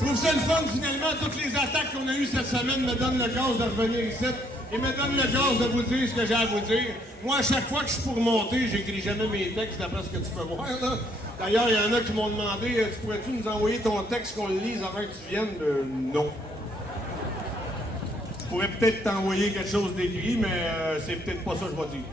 Je trouve ça le fun, finalement. Toutes les attaques qu'on a eues cette semaine me donnent le gaz de revenir ici et me donnent le gaz de vous dire ce que j'ai à vous dire. Moi, à chaque fois que je suis pour monter, j'écris jamais mes textes d'après ce que tu peux voir, là. D'ailleurs, il y en a qui m'ont demandé « Tu pourrais-tu nous envoyer ton texte qu'on le lise avant que tu viennes? » Non. Je pourrais peut-être t'envoyer quelque chose d'écrit, mais c'est peut-être pas ça que je vais dire.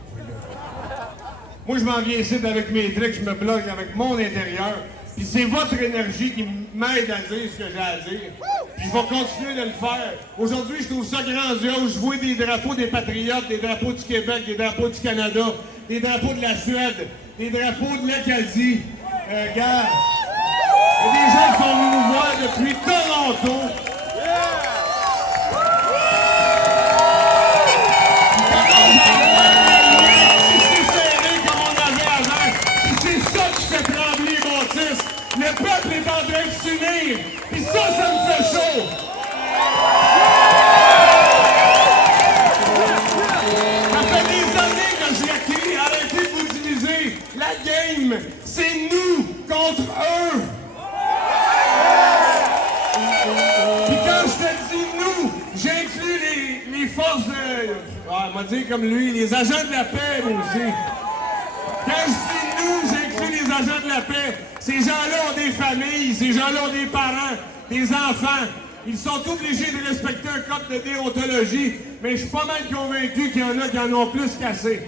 Moi, je m'en viens ici avec mes tricks, je me bloque avec mon intérieur. Puis c'est votre énergie qui m'aide à dire ce que j'ai à dire. Puis je vais continuer de le faire. Aujourd'hui, je trouve ça grandiose. Je vois des drapeaux des Patriotes, des drapeaux du Québec, des drapeaux du Canada, des drapeaux de la Suède, des drapeaux de l'Acadie. Regarde, il y a des gens qui sont venus nous voir depuis Toronto. Le peuple est en train de s'unir, puis ça me fait chaud! Ça fait des années que je l'ai crie, arrêtez de vous diviser! La game, c'est nous contre eux! Puis quand je te dis nous, j'inclus les forces de... on va dire comme lui, les agents de la paix, moi aussi. Quand je dis nous, j'inclus les agents de la paix. Ces gens-là ont des familles, ces gens-là ont des parents, des enfants. Ils sont obligés de respecter un code de déontologie, mais je suis pas mal convaincu qu'il y en a qui en ont plus qu'assez.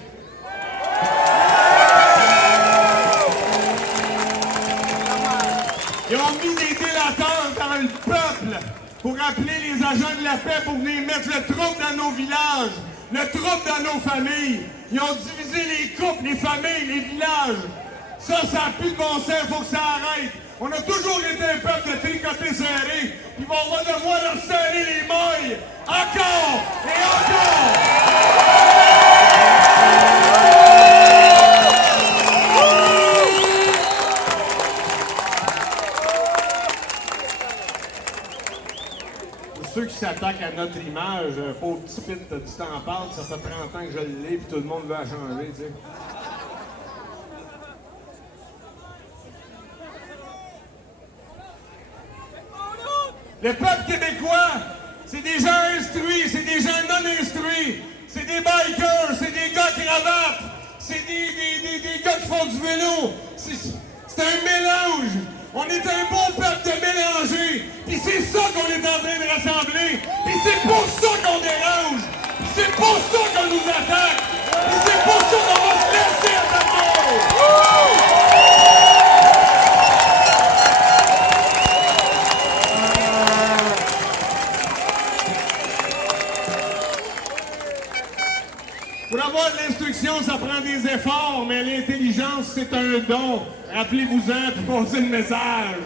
Ils ont mis des délateurs dans le peuple pour appeler les agents de la paix pour venir mettre le trouble dans nos villages, le trouble dans nos familles. Ils ont divisé les couples, les familles, les villages. Ça n'a plus de bon sens, il faut que ça arrête. On a toujours été un peuple de tricoter serré. Ils vont devoir leur serrer les mailles. Encore et encore! Pour ceux qui s'attaquent à notre image, pauvre petit pit, tu t'en parles, ça fait 30 ans que je l'ai, puis tout le monde veut la changer, tu sais. Le peuple québécois, c'est des gens instruits, c'est des gens non instruits, c'est des bikers, c'est des gars qui cravatent, c'est des gars qui font du vélo. C'est un mélange. On est un beau peuple de mélanger. Puis c'est ça qu'on est en train de rassembler. Puis c'est pour ça qu'on dérange. Puis c'est pour ça qu'on nous attaque. Puis c'est pour ça qu'on va se laisser attaquer. Pour avoir de l'instruction, ça prend des efforts, mais l'intelligence, c'est un don. Rappelez-vous-en puis posez le message.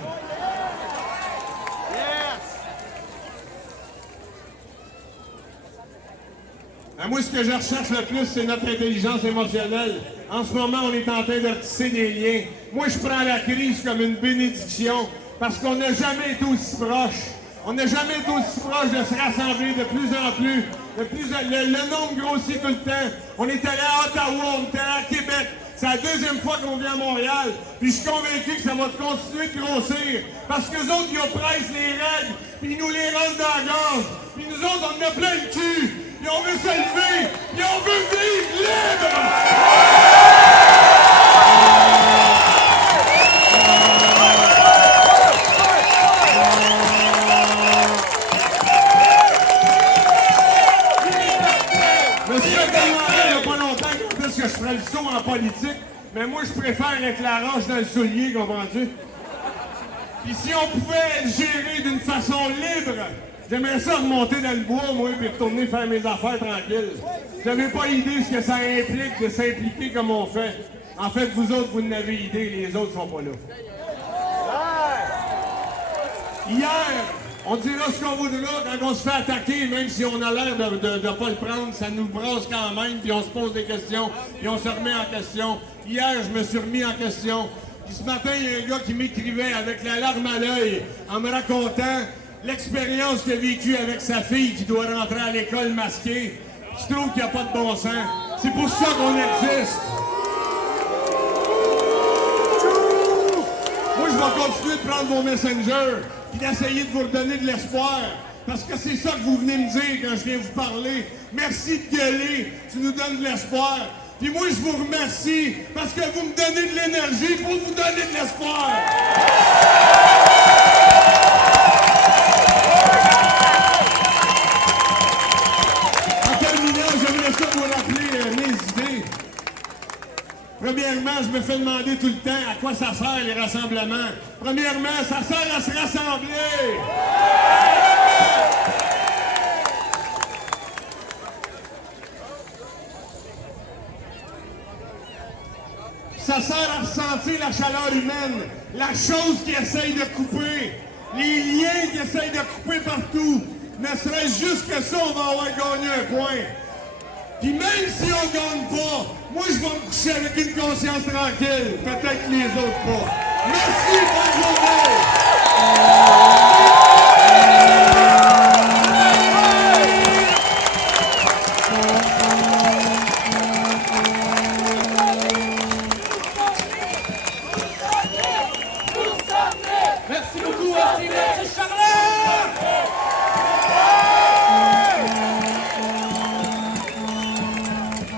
Moi, ce que je recherche le plus, c'est notre intelligence émotionnelle. En ce moment, on est en train de tisser des liens. Moi, je prends la crise comme une bénédiction parce qu'on n'a jamais été aussi proche. On n'a jamais été aussi proche de se rassembler de plus en plus. Le nombre grossit tout le temps. On est allé à Ottawa, on est allé à Québec. C'est la deuxième fois qu'on vient à Montréal. Puis je suis convaincu que ça va continuer de grossir. Parce qu'eux autres, ils oppressent les règles, puis ils nous les rentrent dans la gorge. Puis nous autres, on en a plein le cul. Puis on veut se lever. Puis on veut vivre libre. Je ferais le saut en politique, mais moi, je préfère être la roche dans le soulier, comprends-tu? Puis si on pouvait le gérer d'une façon libre, j'aimerais ça remonter dans le bois, moi, puis retourner faire mes affaires tranquilles. J'avais pas idée de ce que ça implique de s'impliquer comme on fait. En fait, vous autres, vous n'avez idée, les autres sont pas là. Hier, on dira ce qu'on voudra quand on se fait attaquer, même si on a l'air de pas le prendre, ça nous brasse quand même, puis on se pose des questions, puis on se remet en question. Hier, je me suis remis en question. Puis ce matin, il y a un gars qui m'écrivait avec la larme à l'œil, en me racontant l'expérience qu'il a vécue avec sa fille qui doit rentrer à l'école masquée. Je trouve qu'il n'y a pas de bon sens. C'est pour ça qu'on existe. Moi, je vais continuer de prendre vos messengers. puis d'essayer de vous redonner de l'espoir. Parce que c'est ça que vous venez me dire quand je viens vous parler. Merci de gueuler, tu nous donnes de l'espoir. Puis moi, je vous remercie parce que vous me donnez de l'énergie pour vous donner de l'espoir. En terminant, j'aimerais ça vous rappeler mes idées. Premièrement, je me fais demander tout le temps à quoi ça sert les rassemblements. Premièrement, ça sert à se rassembler. Ça sert à ressentir la chaleur humaine, la chose qui essaye de couper, les liens qui essayent de couper partout. Ne serait-ce juste que ça, on va avoir gagné un point. Puis même si on gagne pas, moi je vais me coucher avec une conscience tranquille. Peut-être que les autres pas. Merci, bonne journée! Merci beaucoup, merci Charlotte!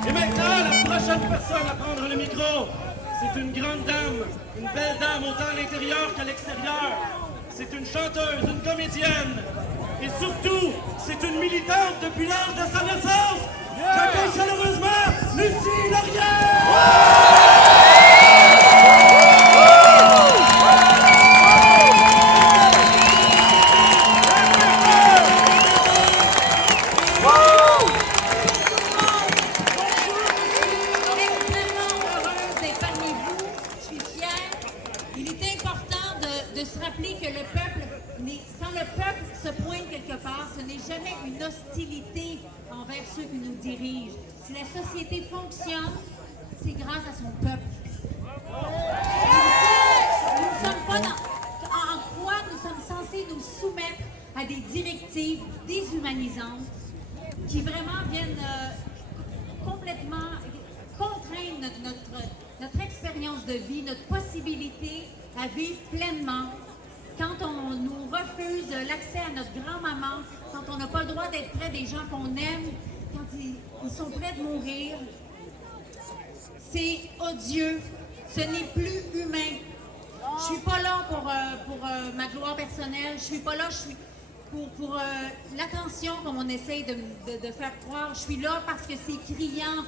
Et maintenant, la prochaine personne à prendre le micro, c'est une grande dame, une belle dame autant à l'intérieur qu'à l'extérieur. C'est une chanteuse, une comédienne, et surtout, c'est une militante depuis l'âge de sa naissance. J'accueille chaleureusement Lucie Laurier! Ce n'est jamais une hostilité envers ceux qui nous dirigent. Si la société fonctionne, c'est grâce à son peuple. Nous ne sommes pas en quoi nous sommes censés nous soumettre à des directives déshumanisantes qui vraiment viennent complètement contraindre notre expérience de vie, notre possibilité à vivre pleinement. Quand on nous refuse l'accès à notre grand-maman, quand on n'a pas le droit d'être près des gens qu'on aime, quand ils sont près de mourir, c'est odieux, ce n'est plus humain. Je suis pas là pour ma gloire personnelle, je suis pas là pour l'attention comme on essaye de faire croire. Je suis là parce que c'est criant.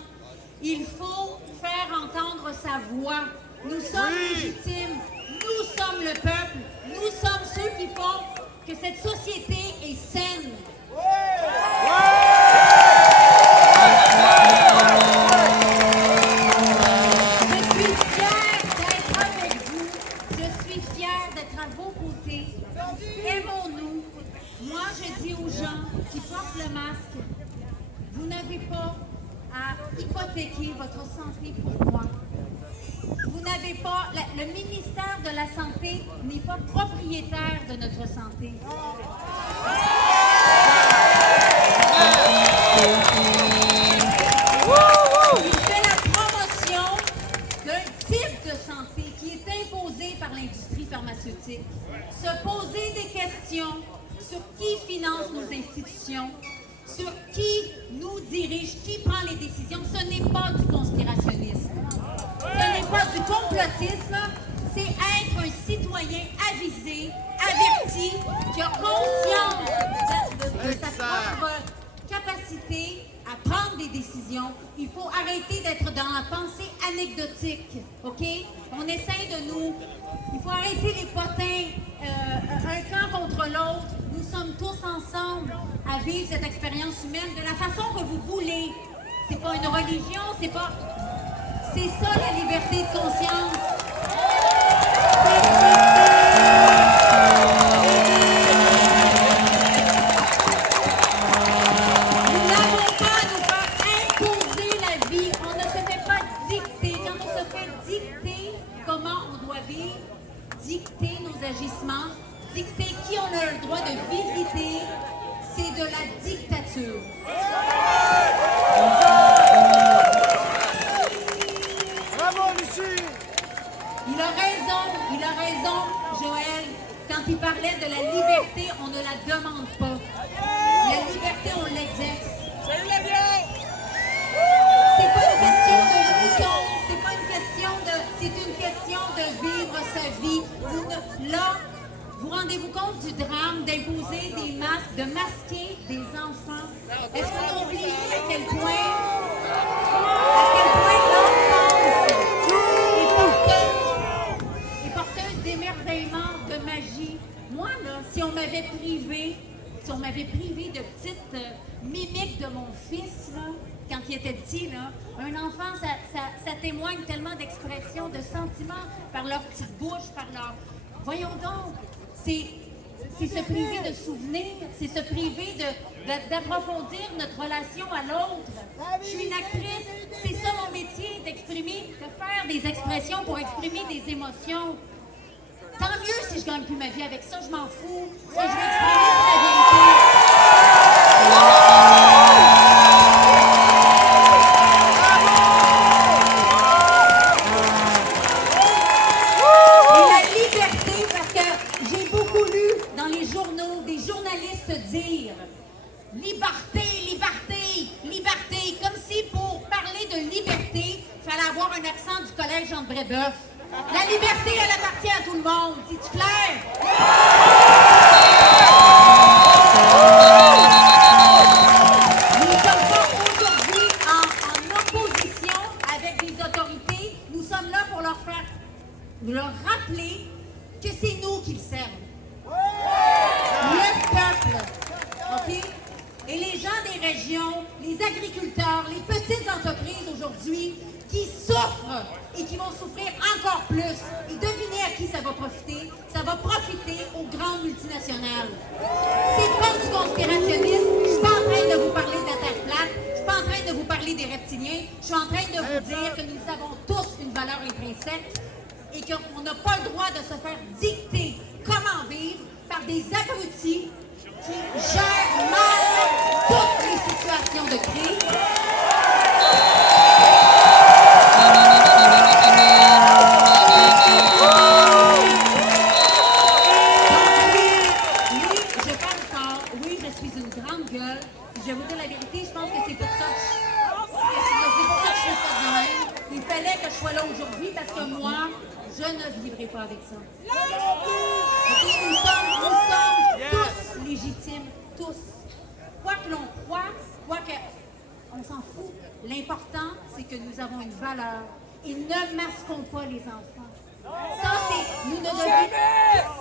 Il faut faire entendre sa voix. Nous sommes légitimes, nous sommes le peuple, nous sommes ceux qui font que cette société est saine. Je suis fière d'être avec vous, je suis fière d'être à vos côtés. Aimons-nous. Moi, je dis aux gens qui portent le masque, vous n'avez pas à hypothéquer votre santé pour moi. Vous n'avez pas, le ministère de la Santé n'est pas propriétaire de notre santé. Il fait la promotion d'un type de santé qui est imposé par l'industrie pharmaceutique. Se poser des questions sur qui finance nos institutions, sur qui nous dirige, qui prend les décisions, ce n'est pas du conspirationnisme. Ce n'est pas du complotisme, c'est être un citoyen avisé, averti, qui a conscience de sa propre capacité à prendre des décisions. Il faut arrêter d'être dans la pensée anecdotique, OK? On essaie de nous... Il faut arrêter les potins, un camp contre l'autre. Nous sommes tous ensemble à vivre cette expérience humaine de la façon que vous voulez. C'est pas une religion, c'est pas... C'est ça la liberté de conscience. Nous n'avons pas à nous faire imposer la vie. On ne se fait pas dicter. Quand on se fait dicter comment on doit vivre, dicter nos agissements, dicter qui on a le droit de visiter, c'est de la dictature. Il a raison, Joël, quand il parlait parlais de la liberté, on ne la demande pas. La liberté, on l'exerce. C'est pas une question de mouton, c'est pas une question de... C'est une question de vivre sa vie. Là, vous rendez-vous compte du drame d'imposer des masques, de masquer des enfants? Est-ce qu'on a oublié à quel point l'enfance est porteuse d'émerveillement, de magie? Moi, là, si on m'avait privé de petites mimiques de mon fils, là, quand il était petit, là, un enfant, ça témoigne tellement d'expression, de sentiments par leur petite bouche, par leur... Voyons donc, c'est se priver de souvenirs, c'est se priver d'approfondir notre relation à l'autre. Je suis une actrice, c'est ça mon métier, d'exprimer, de faire des expressions pour exprimer des émotions. Tant mieux si je gagne plus ma vie avec ça, je m'en fous. Ce que je veux exprimer, c'est la vérité. Et la liberté, parce que j'ai beaucoup lu dans les journaux des journalistes dire liberté, liberté, liberté, comme si pour parler de liberté, il fallait avoir un accent du collège Jean de Brébeuf. La liberté, elle appartient à tout le monde. C'est-tu clair? Nous ne sommes pas aujourd'hui en opposition avec des autorités. Nous sommes là pour leur rappeler que c'est nous qui le servent. Le peuple. OK? Et les gens des régions, les agriculteurs, les petites entreprises aujourd'hui qui souffrent et qui vont souffrir encore plus. Et devinez à qui ça va profiter? Ça va profiter aux grandes multinationales. C'est pas du conspirationnisme. Je suis pas en train de vous parler de la Terre plate. Je suis pas en train de vous parler des reptiliens. Je suis en train de vous dire que nous avons tous une valeur intrinsèque et qu'on n'a pas le droit de se faire dicter comment vivre par des abrutis qui gèrent mal toutes les situations de crise. Je vais vous dire la vérité, je pense que c'est pour ça que je fais ça de même. Il fallait que je sois là aujourd'hui parce que moi, je ne vivrai pas avec ça. Okay, nous sommes tous légitimes, tous. Quoi que l'on croit, quoi qu'on s'en fout. L'important, c'est que nous avons une valeur et ne masquons pas les enfants. Ça, c'est... Nous ne devons...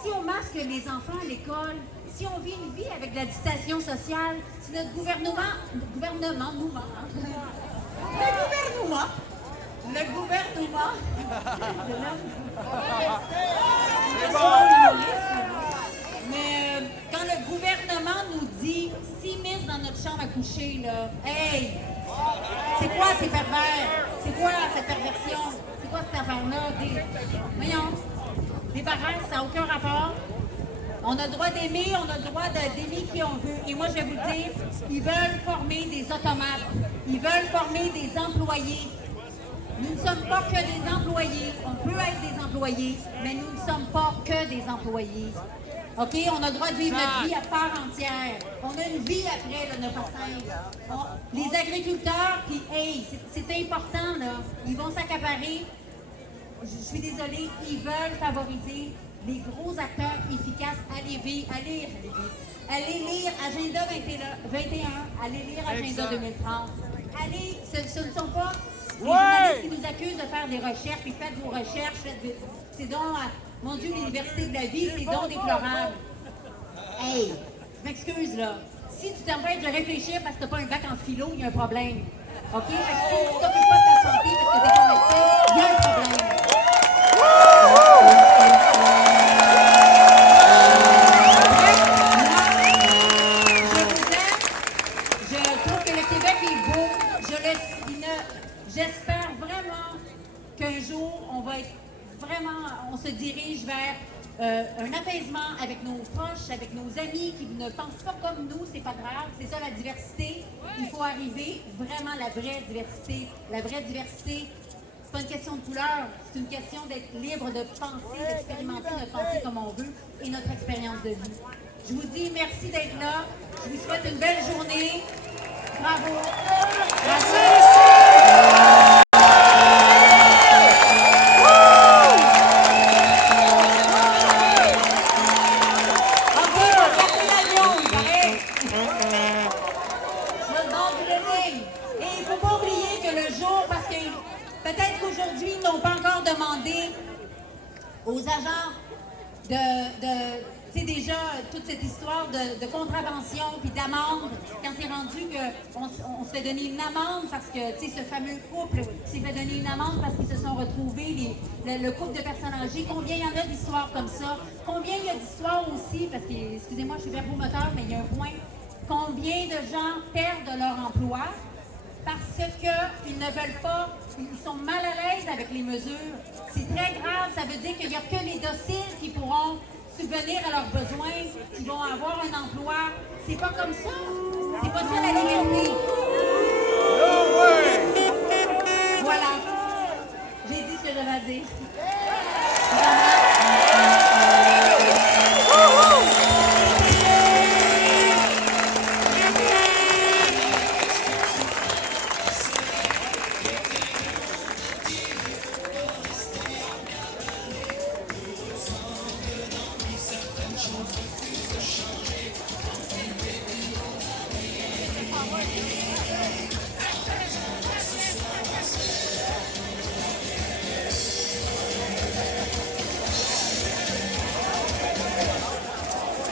Si on masque les enfants à l'école, si on vit une vie avec de la distanciation sociale, si notre gouvernement, le gouvernement, mais quand le gouvernement nous dit 6 miss dans notre chambre à coucher, là, hey, c'est quoi ces pervers? C'est quoi cette perversion? C'est quoi cette affaire-là? Voyons, des barrages, ça n'a aucun rapport. On a le droit d'aimer, on a le droit d'aimer qui on veut. Et moi, je vais vous le dire, ils veulent former des automates. Ils veulent former des employés. Nous ne sommes pas que des employés. On peut être des employés, mais nous ne sommes pas que des employés. OK? On a le droit de vivre notre vie à part entière. On a une vie après le 9 à 5. Les agriculteurs, puis, hey, c'est important, là. Ils vont s'accaparer. Je suis désolée, ils veulent favoriser les gros acteurs efficaces. Allez lire Agenda 21, allez lire Agenda 2030. Allez, ce ne sont pas les journalistes qui nous accusent de faire des recherches, puis faites vos recherches, c'est donc, mon Dieu, l'université de la vie, c'est donc déplorable. Hey, je m'excuse là. Si tu t'empêches de réfléchir parce que tu n'as pas un bac en philo, il y a un problème. OK? Fait que si tu t'occupes pas de ta santé parce que tu es ton médecin, il y a un problème. Je trouve que le Québec est beau. J'espère vraiment qu'un jour, on se dirige vers un apaisement avec nos proches, avec nos amis qui ne pensent pas comme nous, c'est pas grave, c'est ça la diversité. Il faut arriver vraiment la vraie diversité. La vraie diversité, c'est pas une question de couleur, c'est une question d'être libre de penser, d'expérimenter notre pensée comme on veut et notre expérience de vie. Je vous dis merci d'être là. Je vous souhaite une belle journée. Bravo. Merci. Peut-être qu'aujourd'hui, ils n'ont pas encore demandé aux agents tu sais, déjà, toute cette histoire de contravention puis d'amende, quand c'est rendu qu'on se fait donner une amende parce que, tu sais, ce fameux couple s'est fait donner une amende parce qu'ils se sont retrouvés, le couple de personnes âgées, combien il y en a d'histoires comme ça? Combien il y a d'histoires aussi, parce que, excusez-moi, je suis verbomoteur, mais il y a un point, combien de gens perdent leur emploi parce qu'ils ne veulent pas, ils sont mal à l'aise avec les mesures. C'est très grave, ça veut dire qu'il n'y a que les dociles qui pourront subvenir à leurs besoins, qui vont avoir un emploi. C'est pas comme ça. C'est pas ça la liberté. Voilà. J'ai dit ce que j'avais à dire.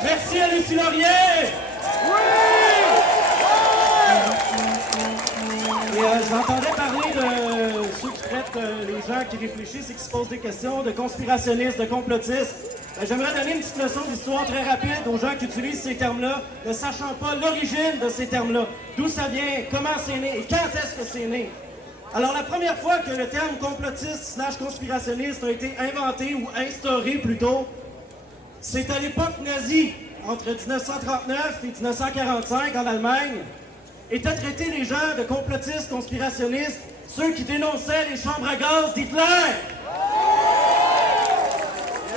Merci à Lucie Laurier! Et j'entendais parler de ceux qui traitent les gens qui réfléchissent et qui se posent des questions, de conspirationnistes, de complotistes. J'aimerais donner une petite leçon d'histoire très rapide aux gens qui utilisent ces termes-là, ne sachant pas l'origine de ces termes-là, d'où ça vient, comment c'est né et quand est-ce que c'est né. Alors, la première fois que le terme complotiste/conspirationniste a été inventé ou instauré plutôt, c'est à l'époque nazie, entre 1939 et 1945 en Allemagne, étaient traités les gens de complotistes, conspirationnistes, ceux qui dénonçaient les chambres à gaz d'Hitler.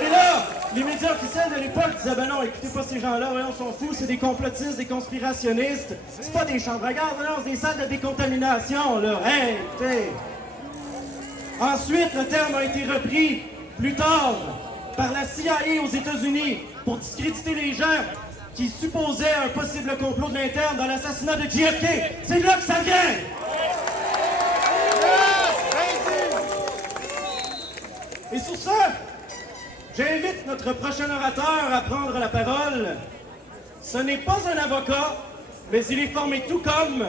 Et là, les médias officiels de l'époque disaient « Ben non, écoutez pas ces gens-là, on s'en fout, c'est des complotistes, des conspirationnistes. C'est pas des chambres à gaz, non, c'est des salles de décontamination, là. Hey, écoutez. » Ensuite, le terme a été repris plus tard par la CIA aux États-Unis pour discréditer les gens qui supposaient un possible complot de l'interne dans l'assassinat de JFK. C'est de là que ça vient! Et sur ça, j'invite notre prochain orateur à prendre la parole. Ce n'est pas un avocat, mais il est formé tout comme.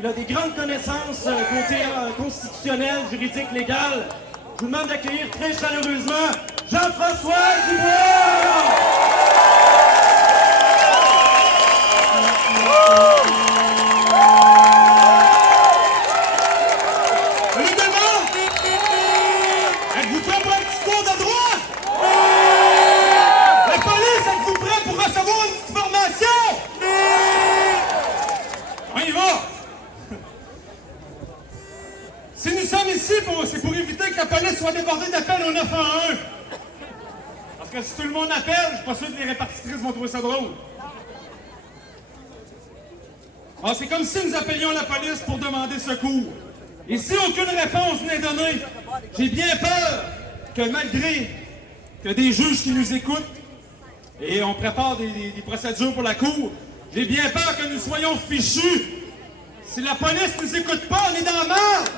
Il a des grandes connaissances côté constitutionnel, juridique, légal. Je vous demande d'accueillir très chaleureusement Jean-François Dubois! Êtes-vous prêts pour un petit cours de droit? La police, êtes-vous prêts pour recevoir une petite formation? On y va! Si nous sommes ici, c'est pour éviter que la police soit débordée d'appels au 911. Parce que si tout le monde appelle, je suis pas sûr que les répartitrices vont trouver ça drôle. Alors, c'est comme si nous appelions la police pour demander secours. Et si aucune réponse n'est donnée, j'ai bien peur que malgré que des juges qui nous écoutent, et on prépare des procédures pour la cour, j'ai bien peur que nous soyons fichus. Si la police ne nous écoute pas, on est dans la merde.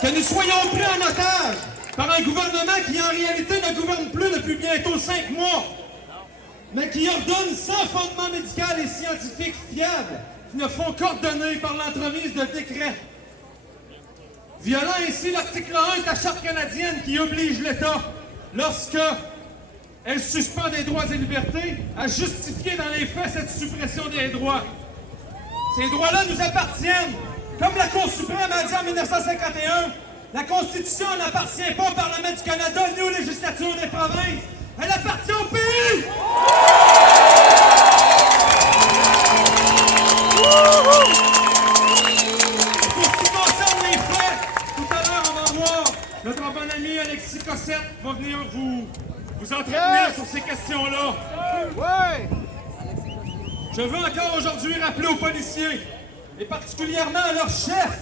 Que nous soyons pris en otage par un gouvernement qui en réalité ne gouverne plus depuis bientôt 5 mois, mais qui ordonne sans fondement médical et scientifique fiable, qui ne font qu'ordonner par l'entremise de décrets. Violant ainsi l'article 1 de la Charte canadienne qui oblige l'État, lorsque elle suspend des droits et libertés, à justifier dans les faits cette suppression des droits. Ces droits-là nous appartiennent. Comme la Cour suprême a dit en 1951, la Constitution n'appartient pas au Parlement du Canada ni aux législatures des provinces. Elle appartient au pays! Pour ce qui vous entretenir sur ces questions-là. Je veux encore aujourd'hui rappeler aux policiers, et particulièrement à leurs chefs,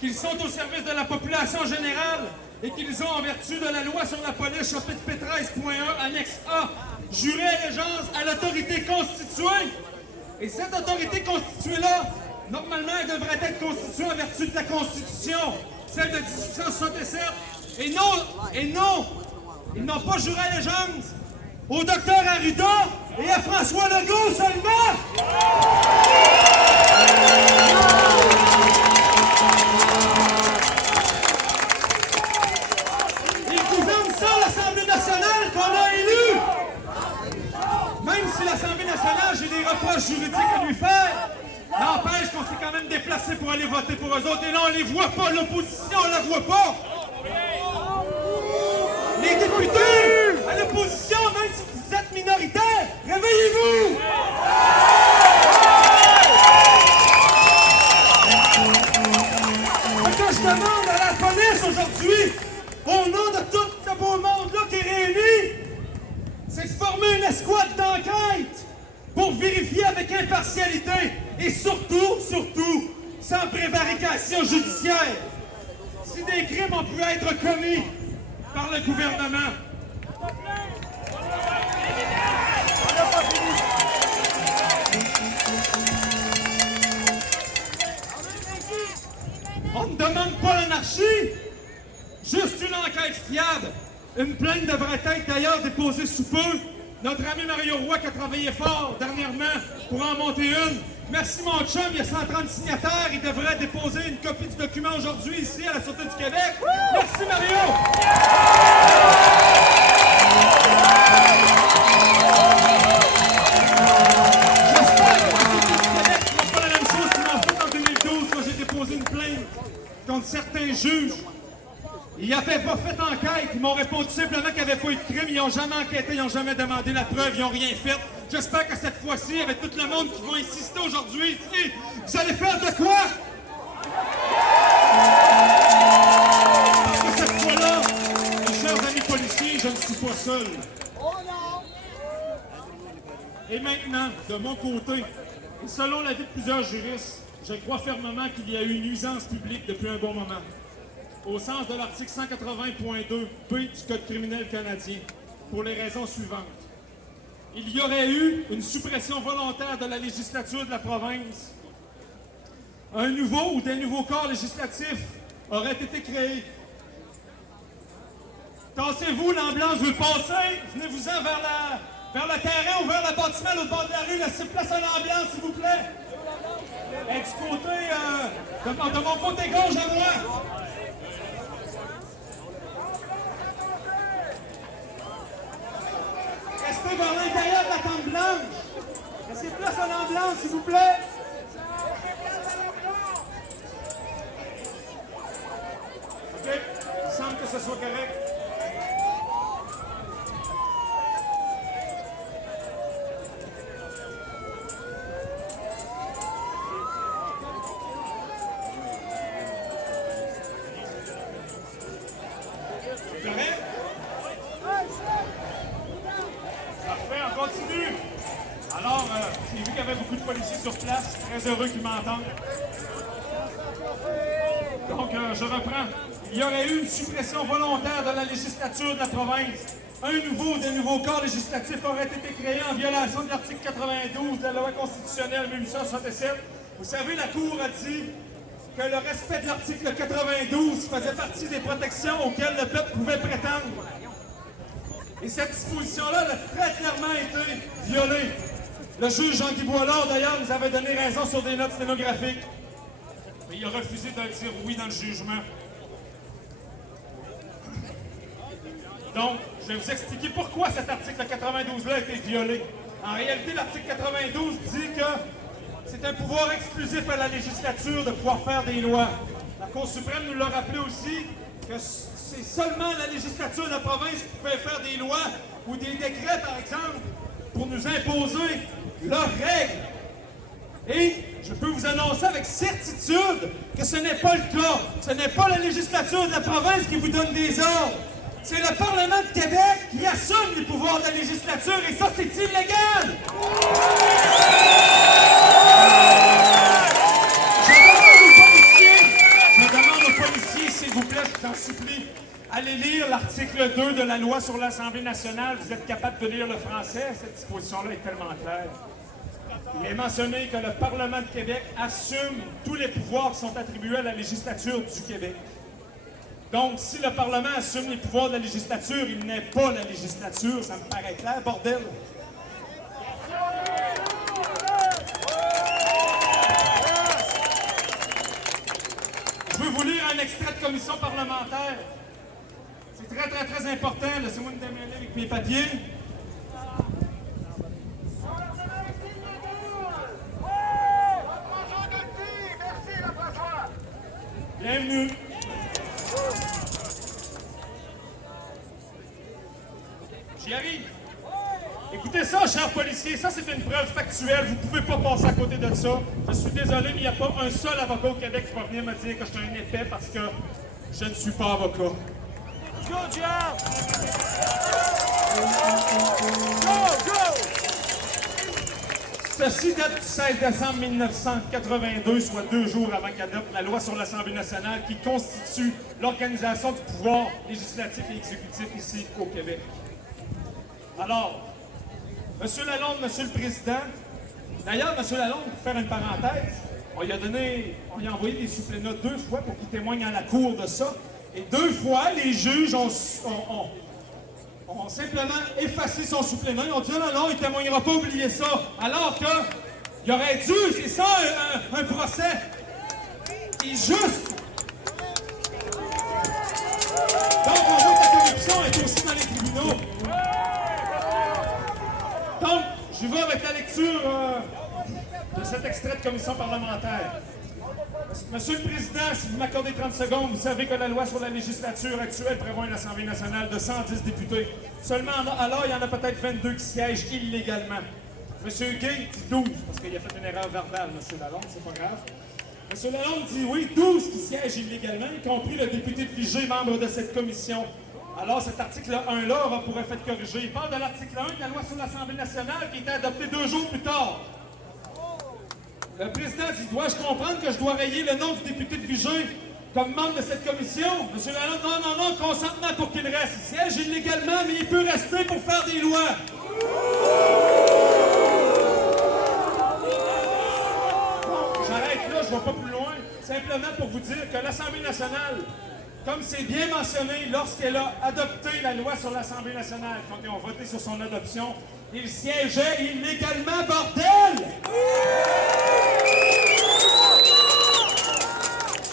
qu'ils sont au service de la population générale et qu'ils ont, en vertu de la loi sur la police, chapitre P13.1, annexe A, juré allégeance à l'autorité constituée. Et cette autorité constituée-là, normalement, elle devrait être constituée en vertu de la Constitution, celle de 1867. Et non, ils n'ont pas juré allégeance au docteur Arruda et à François Legault seulement! Ils gouvernent sans l'Assemblée nationale qu'on a élue! Même si l'Assemblée nationale, j'ai des reproches juridiques à lui faire, n'empêche qu'on s'est quand même déplacé pour aller voter pour eux autres. Et là, on les voit pas, l'opposition, on la voit pas! Les députés, à l'opposition, même si vous êtes minoritaires, réveillez-vous! Ce que je demande à la police aujourd'hui, au nom de tout ce beau monde-là qui est réuni, c'est de former une escouade d'enquête pour vérifier avec impartialité et surtout, sans prévarication judiciaire, si des crimes ont pu être commis par le gouvernement. On ne demande pas l'anarchie, juste une enquête fiable. Une plainte devrait être d'ailleurs déposée sous peu. Notre ami Mario Roy qui a travaillé fort dernièrement pour en monter une. Merci mon chum, il y a 130 signataires, il devrait déposer une copie du document aujourd'hui ici à la Sûreté du Québec. Merci Mario! J'espère que la Sûreté du Québec ne fera pas la même chose qu'ils m'ont fait en 2012 quand j'ai déposé une plainte contre certains juges. Ils n'avaient pas fait enquête, ils m'ont répondu simplement qu'il n'y avait pas eu de crime, ils n'ont jamais enquêté, ils n'ont jamais demandé la preuve, ils n'ont rien fait. J'espère que cette fois-ci, avec tout le monde qui va insister aujourd'hui, vous allez faire de quoi? Parce que cette fois-là, mes chers amis policiers, je ne suis pas seul. Et maintenant, de mon côté, et selon l'avis de plusieurs juristes, je crois fermement qu'il y a eu nuisance publique depuis un bon moment. Au sens de l'article 180.2 P du Code criminel canadien, pour les raisons suivantes. Il y aurait eu une suppression volontaire de la législature de la province. Un nouveau ou des nouveaux corps législatifs auraient été créés. Tassez-vous, l'ambulance veut passer. Venez-vous-en vers le terrain ou vers le bâtiment à l'autre bord de la rue. Laissez place à l'ambulance, s'il vous plaît. Et du côté, de mon côté gauche à moi. Restez vers l'intérieur de la tente blanche. Laissez place à l'ambulance, s'il vous plaît. OK. Il semble que ce soit correct. Continue. Alors, j'ai vu qu'il y avait beaucoup de policiers sur place. Très heureux qu'ils m'entendent. Donc, je reprends. Il y aurait eu une suppression volontaire de la législature de la province. Un nouveau ou des nouveaux corps législatifs auraient été créés en violation de l'article 92 de la loi constitutionnelle 1867. Vous savez, la Cour a dit que le respect de l'article 92 faisait partie des protections auxquelles le peuple pouvait prétendre. Et cette disposition-là a très clairement été violée. Le juge Jean-Guy Boilard, d'ailleurs, nous avait donné raison sur des notes sténographiques. Mais il a refusé de dire oui dans le jugement. Donc, je vais vous expliquer pourquoi cet article 92-là a été violé. En réalité, l'article 92 dit que c'est un pouvoir exclusif à la législature de pouvoir faire des lois. La Cour suprême nous l'a rappelé aussi que c'est seulement la législature de la province qui pouvait faire des lois ou des décrets, par exemple, pour nous imposer leurs règles. Et je peux vous annoncer avec certitude que ce n'est pas le cas. Ce n'est pas la législature de la province qui vous donne des ordres. C'est le Parlement de Québec qui assume les pouvoirs de la législature et ça, c'est illégal! Je demande aux policiers, s'il vous plaît, je vous en supplie, allez lire l'article 2 de la loi sur l'Assemblée nationale. Vous êtes capable de lire le français? Cette disposition-là est tellement claire. Il est mentionné que le Parlement de Québec assume tous les pouvoirs qui sont attribués à la législature du Québec. Donc, si le Parlement assume les pouvoirs de la législature, il n'est pas la législature, ça me paraît clair, bordel. Je veux vous lire un extrait de commission parlementaire. C'est très, très, très important. Laissez-moi me démêler avec mes papiers. Bienvenue. J'y arrive. Écoutez ça, chers policiers, ça c'est une preuve factuelle, vous pouvez pas passer à côté de ça. Je suis désolé, mais il n'y a pas un seul avocat au Québec qui va venir me dire que je suis un épais parce que je ne suis pas avocat. Go, Joe! Go, go! Ceci date du 16 décembre 1982, soit 2 jours avant qu'adopte la loi sur l'Assemblée nationale qui constitue l'organisation du pouvoir législatif et exécutif ici au Québec. Alors, M. Lalonde, M. le Président, d'ailleurs, M. Lalonde, pour faire une parenthèse, on lui a envoyé des suppléments 2 fois pour qu'il témoigne à la cour de ça. Et 2 fois, les juges ont simplement effacé son supplément. Ils ont dit non, il ne témoignera pas, oubliez ça. Alors qu'il aurait dû, c'est ça, un procès injuste. Donc, on voit que la corruption est aussi dans les tribunaux. Donc, je vais avec la lecture de cet extrait de commission parlementaire. Monsieur le Président, si vous m'accordez 30 secondes, vous savez que la loi sur la législature actuelle prévoit une Assemblée nationale de 110 députés. Seulement, alors, il y en a peut-être 22 qui siègent illégalement. Monsieur Gay dit 12, parce qu'il a fait une erreur verbale, Monsieur Lalonde, c'est pas grave. Monsieur Lalonde dit oui, 12 qui siègent illégalement, y compris le député de Figé, membre de cette commission. Alors, cet article 1-là aura pour effet de corriger. Il parle de l'article 1 de la loi sur l'Assemblée nationale qui a été adopté 2 jours plus tard. Le président dit, dois-je comprendre que je dois rayer le nom du député de Vigée comme membre de cette commission? Monsieur Lalonde, non, consentement pour qu'il reste. Il siège illégalement, mais il peut rester pour faire des lois. Bon, j'arrête là, je ne vais pas plus loin. Simplement pour vous dire que l'Assemblée nationale, comme c'est bien mentionné, lorsqu'elle a adopté la loi sur l'Assemblée nationale, quand ils ont voté sur son adoption, il siégeait illégalement, bordel!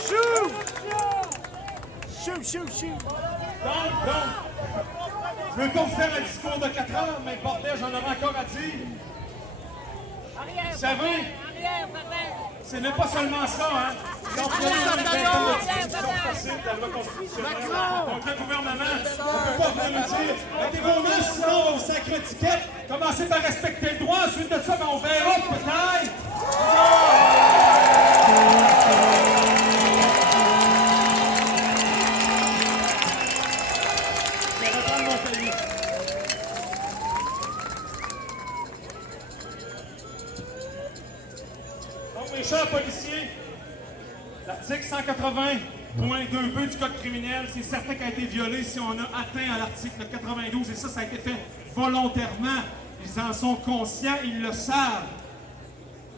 Shoot! Donc, je veux qu'on faire un discours de 4 heures, mais bordel, j'en aurais encore à dire. Vous savez, ce n'est pas seulement ça, hein. Donc, il y a une facile de la loi constitutionnelle. Donc, le gouvernement ne peut pas venir nous dire mettez vos mains, sinon on va vous sacrer étiquette. Commencez par respecter le droit, ensuite de ça, ben, on verra peut-être. Je vais reprendre mon pays. Donc, mes chers policiers, l'article 180.2b du Code criminel, c'est certain qu'il a été violé si on a atteint à l'article 92, et ça a été fait volontairement. Ils en sont conscients, ils le savent.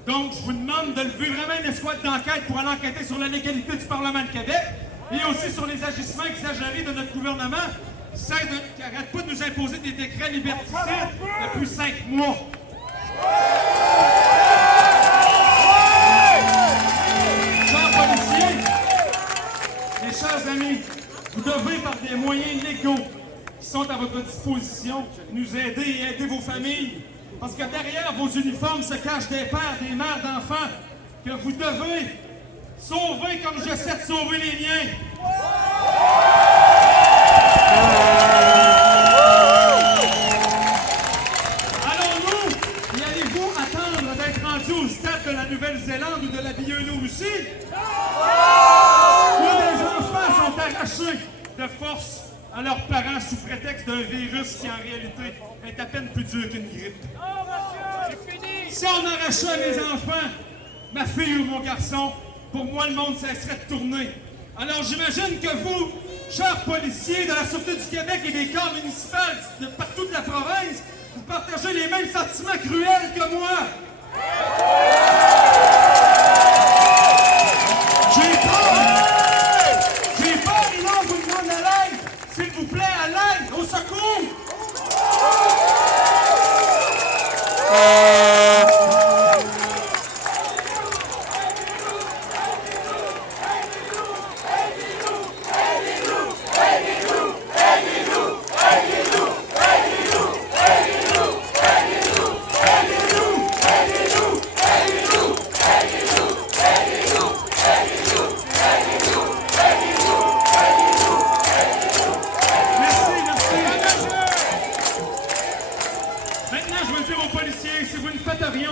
Donc, je vous demande de lever vraiment une escouade d'enquête pour aller enquêter sur la légalité du Parlement de Québec et aussi sur les agissements exagérés de notre gouvernement qui n'arrête pas de nous imposer des décrets liberticides depuis 5 mois. Chers policiers, mes chers amis, vous devez, par des moyens légaux qui sont à votre disposition, nous aider et aider vos familles. Parce que derrière vos uniformes se cachent des pères, des mères d'enfants que vous devez sauver comme j'essaie de sauver les miens. Allons-nous et allez-vous attendre d'être rendus au stade de la Nouvelle-Zélande ou de la Biélorussie? Où les enfants sont arrachés de force à à leurs parents sous prétexte d'un virus qui, en réalité, est à peine plus dur qu'une grippe. Si on arrachait à mes enfants, ma fille ou mon garçon, pour moi, le monde cesserait de tourner. Alors j'imagine que vous, chers policiers de la Sûreté du Québec et des corps municipaux de partout de la province, vous partagez les mêmes sentiments cruels que moi. J'ai peur, et là, on vous demande à l'aide. S'il vous plaît, à l'aide, au secours.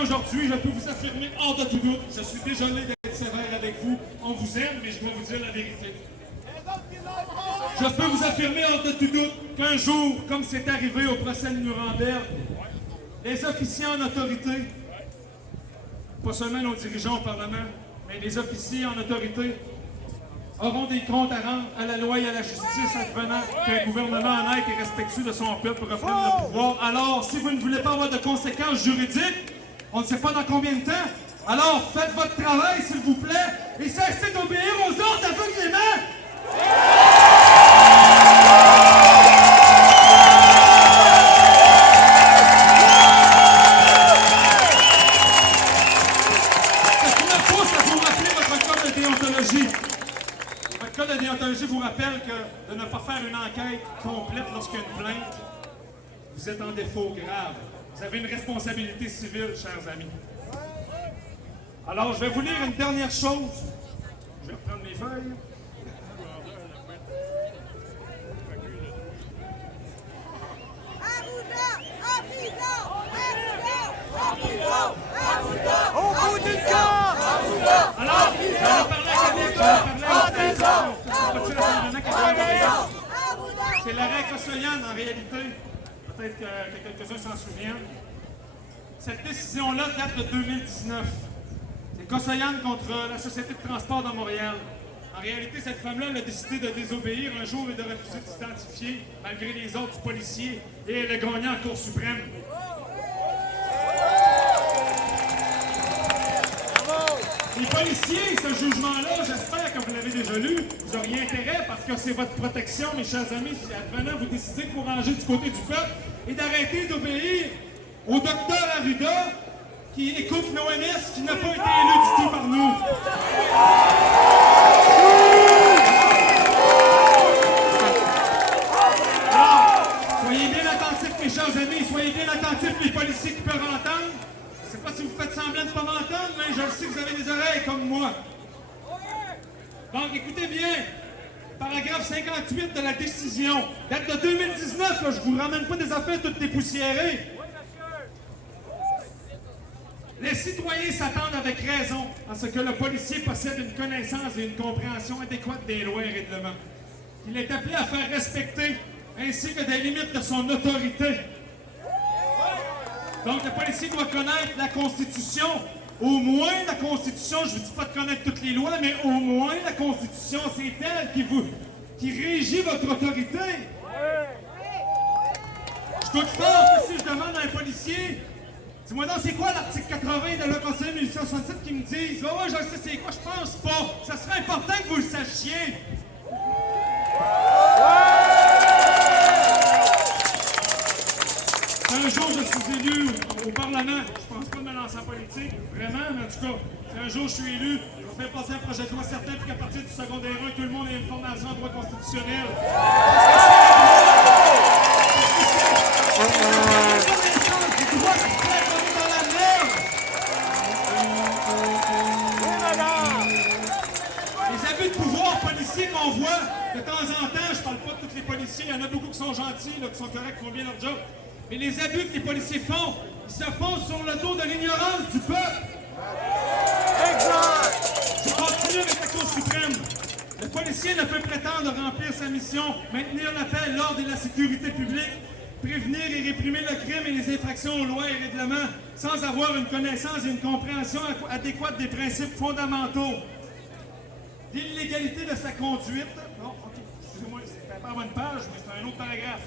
Aujourd'hui, je peux vous affirmer hors de tout doute, je suis désolé d'être sévère avec vous, on vous aime, mais je dois vous dire la vérité. Je peux vous affirmer hors de tout doute qu'un jour, comme c'est arrivé au procès de Nuremberg, les officiers en autorité, pas seulement nos dirigeants au Parlement, mais les officiers en autorité, auront des comptes à rendre à la loi et à la justice advenant qu'un gouvernement honnête et respectueux de son peuple reprenne le pouvoir. Alors, si vous ne voulez pas avoir de conséquences juridiques, on ne sait pas dans combien de temps. Alors, faites votre travail, s'il vous plaît, et cessez d'obéir aux ordres aveuglément! Ce qui me pousse à vous rappeler votre code de déontologie. Votre code de déontologie vous rappelle que de ne pas faire une enquête complète lorsqu'il y a une plainte, vous êtes en défaut grave. Vous avez une responsabilité civile, chers amis. Alors, je vais vous lire une dernière chose. Je vais reprendre mes feuilles. Au bout du corps! Alors, je vais parler à c'est l'arrêt Kossoyan, en réalité. Peut-être que quelques-uns s'en souviennent. Cette décision-là date de 2019. C'est Kossoyan contre la Société de transport de Montréal. En réalité, cette femme-là elle a décidé de désobéir un jour et de refuser de s'identifier, malgré les autres policiers, et elle a gagné en Cour suprême. Les policiers, ce jugement-là, j'espère que vous l'avez déjà lu, vous auriez intérêt parce que c'est votre protection, mes chers amis, si advenant vous décidez de vous ranger du côté du peuple et d'arrêter d'obéir au docteur Arruda qui écoute l'OMS qui n'a pas été élu du tout par nous. Alors, soyez bien attentifs, mes chers amis, soyez bien attentifs, les policiers qui peuvent entendre. Je ne sais pas si vous faites semblant de ne pas m'entendre, mais je le sais que vous avez des oreilles comme moi. Donc, écoutez bien. Paragraphe 58 de la décision. Date de 2019, là, je ne vous ramène pas des affaires toutes dépoussiérées. Les citoyens s'attendent avec raison à ce que le policier possède une connaissance et une compréhension adéquate des lois et règlements. Il est appelé à faire respecter, ainsi que des limites de son autorité. Donc, le policier doit connaître la Constitution, au moins la Constitution, je ne vous dis pas de connaître toutes les lois, mais au moins la Constitution, c'est elle qui régit votre autorité. Je doute fort que si je demande à un policier, dis-moi donc, c'est quoi l'article 80 de la Constitution 1867 qui me dit, oh, ouais, je sais c'est quoi, je pense pas. Ça serait important que vous le sachiez. Un jour, je suis élu au Parlement. Je pense pas de me lancer en politique, vraiment, mais en tout cas, si un jour je suis élu, je vais faire passer un projet de loi certain pour qu'à partir du secondaire 1, tout le monde ait une formation en droit constitutionnel. Les abus de pouvoir policiers qu'on voit de temps en temps, je parle pas de tous les policiers, il y en a beaucoup qui sont gentils, là, qui sont corrects, qui font bien leur job. Mais les abus que les policiers font, ils se font sur le dos de l'ignorance du peuple. Exact! Je continue avec la Cour suprême. Le policier ne peut prétendre remplir sa mission, maintenir la paix, l'ordre et la sécurité publique, prévenir et réprimer le crime et les infractions aux lois et règlements, sans avoir une connaissance et une compréhension adéquate des principes fondamentaux. L'illégalité de sa conduite. Non, ok, excusez-moi, c'est pas la bonne page, mais c'est un autre paragraphe.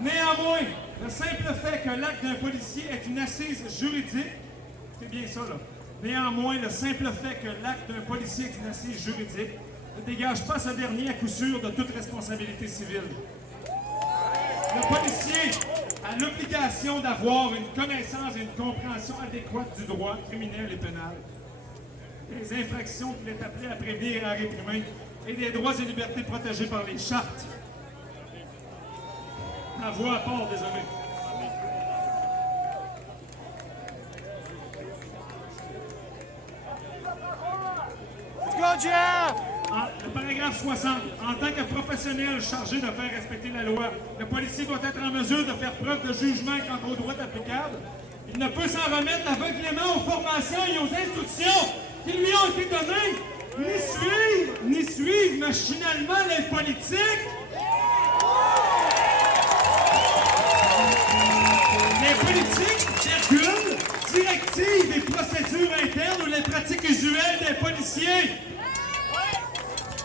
Néanmoins, le simple fait que l'acte d'un policier est une assise juridique, c'est bien ça là. Néanmoins, le simple fait que l'acte d'un policier est une assise juridique ne dégage pas ce dernier à coup sûr de toute responsabilité civile. Le policier a l'obligation d'avoir une connaissance et une compréhension adéquate du droit criminel et pénal, des infractions qu'il est appelé à prévenir et à réprimer, et des droits et libertés protégés par les chartes. Ma voix à part, désolé. Let's go, Jeff! Le paragraphe 60. En tant que professionnel chargé de faire respecter la loi, le policier doit être en mesure de faire preuve de jugement quant aux droits applicables. Il ne peut s'en remettre aveuglément aux formations et aux instructions qui lui ont été données, ni suivre machinalement les politiques. Les politiques, circulent, directives et procédures internes ou les pratiques usuelles des policiers.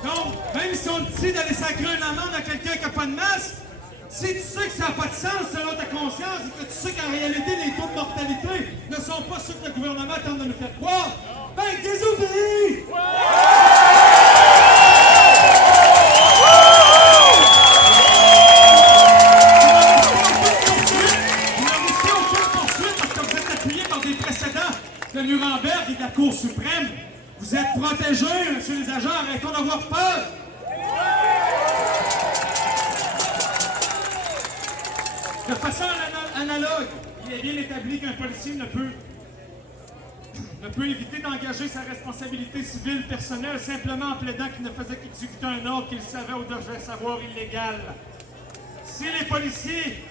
Donc, même si on te dit d'aller sacrer une amende à quelqu'un qui n'a pas de masque, si tu sais que ça n'a pas de sens selon ta conscience et que tu sais qu'en réalité, les taux de mortalité ne sont pas ceux que le gouvernement tente de nous faire croire, ben désobéis! De Nuremberg et de la Cour suprême. Vous êtes protégés, monsieur les agents, arrêtons d'avoir peur. De façon analogue, il est bien établi qu'un policier ne peut éviter d'engager sa responsabilité civile personnelle simplement en plaidant qu'il ne faisait qu'exécuter un ordre qu'il savait ou devait savoir illégal. Si les policiers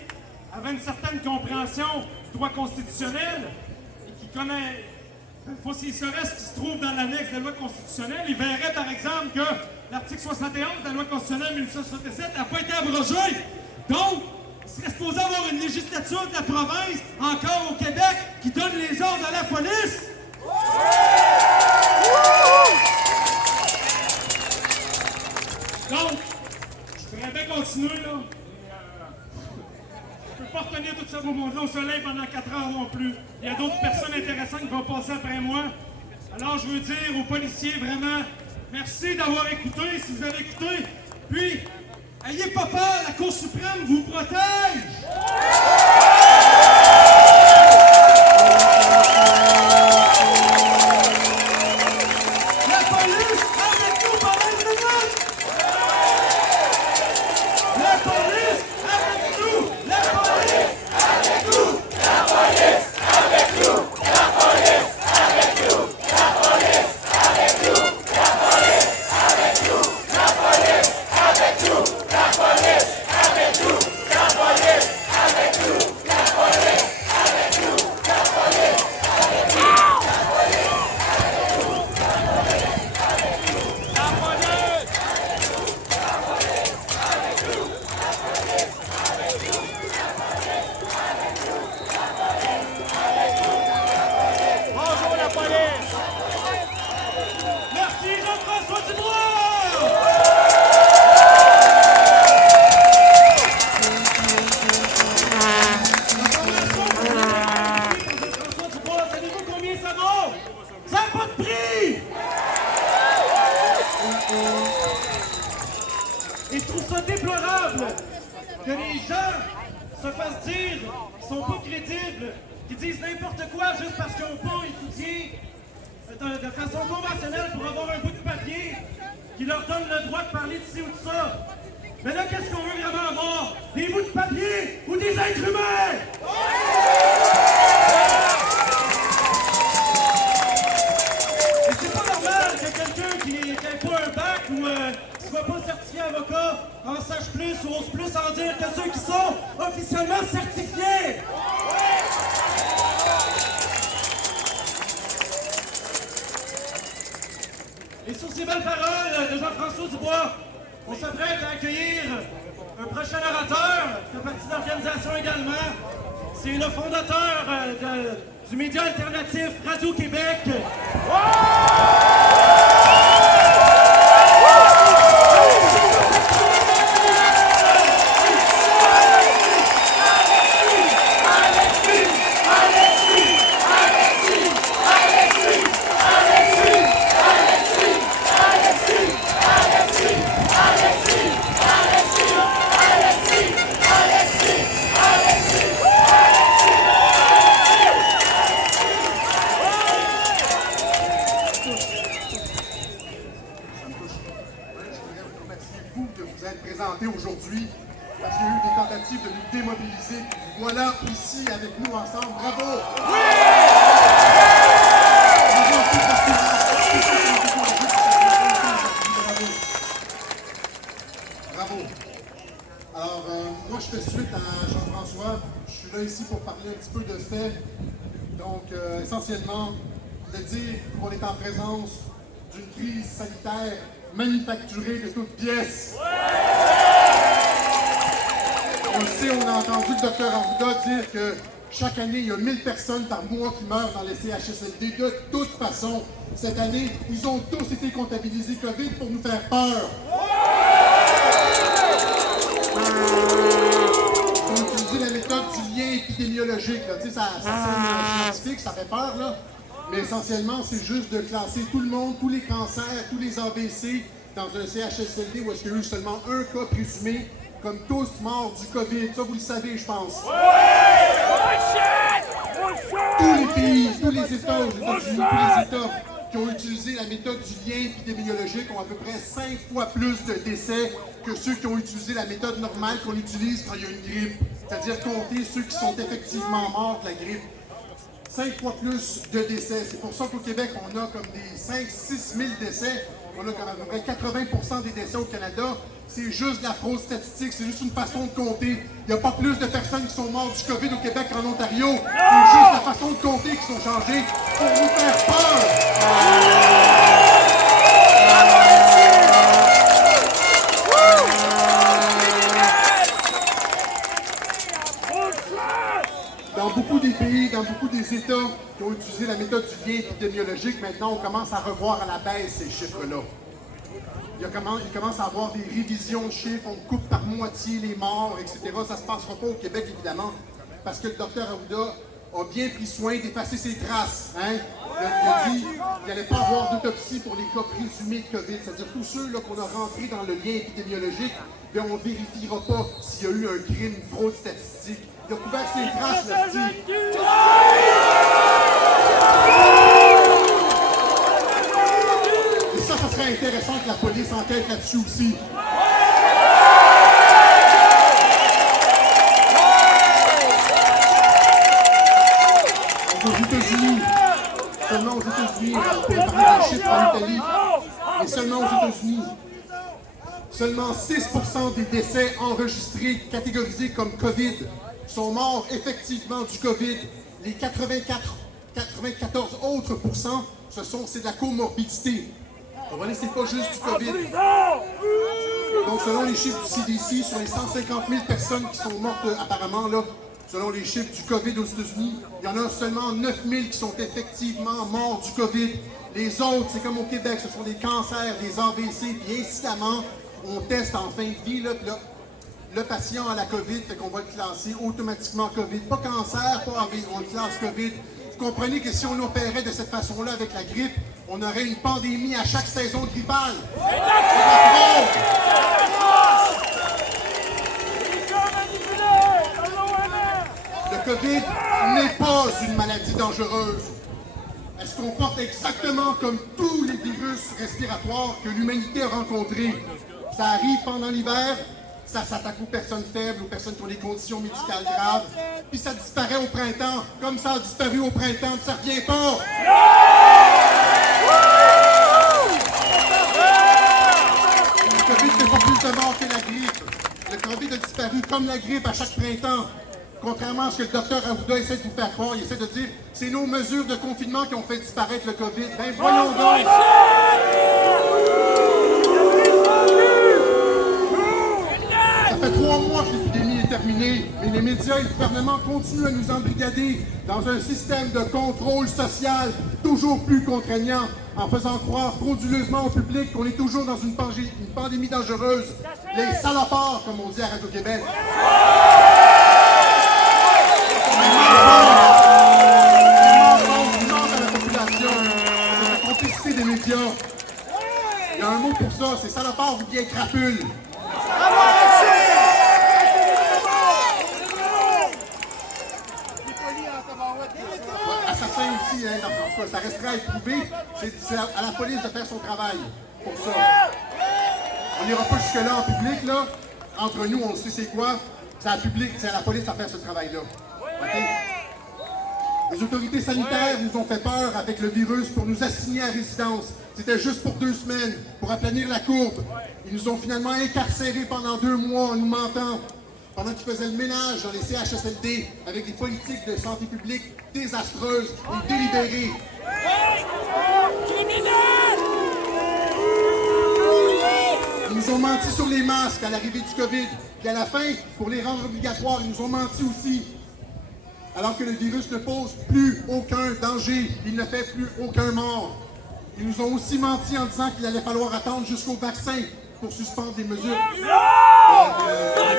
avaient une certaine compréhension du droit constitutionnel et qui connaissent s'il serait ce qui se trouve dans l'annexe de la loi constitutionnelle, il verrait par exemple que l'article 71 de la loi constitutionnelle 1967 n'a pas été abrogé. Donc, il serait supposé avoir une législature de la province, encore au Québec, qui donne les ordres à la police. Donc, je pourrais bien continuer, là. Je ne peux pas retenir tout ce beau monde-là au soleil pendant 4 heures non plus. Il y a d'autres personnes intéressantes qui vont passer après moi. Alors, je veux dire aux policiers, vraiment, merci d'avoir écouté, si vous avez écouté. Puis, ayez pas peur, la Cour suprême vous protège! La police, avec nous pendant une minute! La police, avec nous! La police, avec nous! La police, avec nous! La police, avec nous! La police, avec nous! La police, avec nous! La police, avec nous! La police, avec nous! La police, avec nous! La police, avec nous! La police, avec nous! Bonjour la police! Merci Jean-François Dubois! Jean-François Dubois, savez-vous combien ça vaut? Ça n'a pas de prix! Et je trouve ça déplorable que les gens se fassent dire qu'ils sont pas crédibles, qu'ils disent n'importe quoi juste parce qu'ils n'ont pas étudié de façon conventionnelle pour avoir un bout de papier qui leur donne le droit de parler de ci ou de ça. Mais là, qu'est-ce qu'on veut vraiment avoir? Des bouts de papier ou des êtres humains? Et c'est pas normal que quelqu'un qui n'ait pas un bac ou qui soit pas certifié avocat en sache plus ou ose plus en dire que ceux qui sont officiellement certifiés. Et sur ces porte-parole de Jean-François Dubois, on s'apprête à accueillir un prochain orateur, qui fait partie de l'organisation également. C'est le fondateur du média alternatif Radio-Québec. Présenté aujourd'hui parce qu'il y a eu des tentatives de nous démobiliser. Voilà ici avec nous ensemble. Bravo! Oui! Bravo! Alors, moi, je fais suite à Jean-François. Je suis là ici pour parler un petit peu de faits. Donc, essentiellement, de dire qu'on est en présence d'une crise sanitaire manufacturée de toutes pièces. On le sait, on a entendu le Dr Arruda dire que chaque année, il y a 1000 personnes par mois qui meurent dans les CHSLD. De toute façon, cette année, ils ont tous été comptabilisés COVID pour nous faire peur. Ils ont utilisé la méthode du lien épidémiologique. Là. Tu sais, ça sonne scientifique, ça fait peur, là. Mais essentiellement, c'est juste de classer tout le monde, tous les cancers, tous les AVC dans un CHSLD où est-ce qu'il y a eu seulement un cas présumé, comme tous morts du COVID. Ça, vous le savez, je pense. Tous les pays, tous les États aux États-Unis, tous les États qui ont utilisé la méthode du lien épidémiologique ont à peu près 5 fois plus de décès que ceux qui ont utilisé la méthode normale qu'on utilise quand il y a une grippe. C'est-à-dire compter ceux qui sont effectivement morts de la grippe. 5 fois plus de décès. C'est pour ça qu'au Québec, on a comme des 5-6 000 décès. On a comme à peu près 80% des décès au Canada. C'est juste de la fraude statistique, c'est juste une façon de compter. Il n'y a pas plus de personnes qui sont mortes du COVID au Québec qu'en Ontario. C'est juste la façon de compter qui sont changées pour nous faire peur. Dans beaucoup des pays, dans beaucoup des États qui ont utilisé la méthode du lien épidémiologique, maintenant on commence à revoir à la baisse ces chiffres-là. Il commence à avoir des révisions de chiffres, on coupe par moitié les morts, etc. Ça ne se passera pas au Québec, évidemment, parce que le Dr Arruda a bien pris soin d'effacer ses traces. Hein? Il a dit qu'il n'allait pas avoir d'autopsie pour les cas présumés de COVID. C'est-à-dire tous ceux qu'on a rentrés dans le lien épidémiologique, bien, on ne vérifiera pas s'il y a eu un crime, une fraude statistique. Il a couvert ses traces, le petit. Et ça serait intéressant que la police enquête là-dessus aussi. Aux États-Unis, seulement aux États-Unis, on peut parler des chiffres en Italie, mais seulement aux États-Unis, seulement 6% des décès enregistrés, catégorisés comme COVID, sont morts effectivement du COVID. Les 94 autres pourcents, c'est de la comorbidité. Vous voyez, c'est pas juste du COVID. Donc, selon les chiffres du CDC, sur les 150 000 personnes qui sont mortes apparemment, là, selon les chiffres du COVID aux États-Unis, il y en a seulement 9 000 qui sont effectivement morts du COVID. Les autres, c'est comme au Québec, ce sont des cancers, des AVC, puis incidemment, on teste en fin de vie, là, puis là, le patient a la COVID, fait qu'on va le classer automatiquement COVID. Pas cancer, pas AVC, on le classe COVID. Vous comprenez que si on opérait de cette façon-là avec la grippe, on aurait une pandémie à chaque saison grippale. C'est de la fraude. Le COVID n'est pas une maladie dangereuse. Elle se comporte exactement comme tous les virus respiratoires que l'humanité a rencontrés. Ça arrive pendant l'hiver, ça s'attaque aux personnes faibles, aux personnes qui ont des conditions médicales graves, puis ça disparaît au printemps, comme ça a disparu au printemps, puis ça revient pas. Le COVID fait pas plus de morts que la grippe. Le COVID a disparu comme la grippe à chaque printemps. Contrairement à ce que le docteur Arruda essaie de vous faire croire, il essaie de dire c'est nos mesures de confinement qui ont fait disparaître le COVID. Ben voyons donc! fait 3 mois que l'épidémie est terminée, mais les médias et le gouvernement continuent à nous embrigader dans un système de contrôle social toujours plus contraignant, en faisant croire frauduleusement au public qu'on est toujours dans une pandémie dangereuse. Les salopards, comme on dit à Radio-Québec. La complicité des médias. Il y a un mot pour ça, c'est salopard ou bien crapule. Assassin aussi, hein, en tout cas, ça restera à éprouver. C'est à la police de faire son travail pour ça. On n'ira pas jusque-là en public, là. Entre nous, on sait c'est quoi. C'est à la police à faire ce travail-là. Okay? Les autorités sanitaires nous ont fait peur avec le virus pour nous assigner à résidence. C'était juste pour 2 semaines, pour aplanir la courbe. Ils nous ont finalement incarcérés pendant 2 mois en nous mentant, pendant qu'ils faisaient le ménage dans les CHSLD avec des politiques de santé publique désastreuses et délibérées. Ils nous ont menti sur les masques à l'arrivée du COVID. Puis à la fin, pour les rendre obligatoires, ils nous ont menti aussi. Alors que le virus ne pose plus aucun danger, il ne fait plus aucun mort. Ils nous ont aussi menti en disant qu'il allait falloir attendre jusqu'au vaccin pour suspendre des mesures. Là,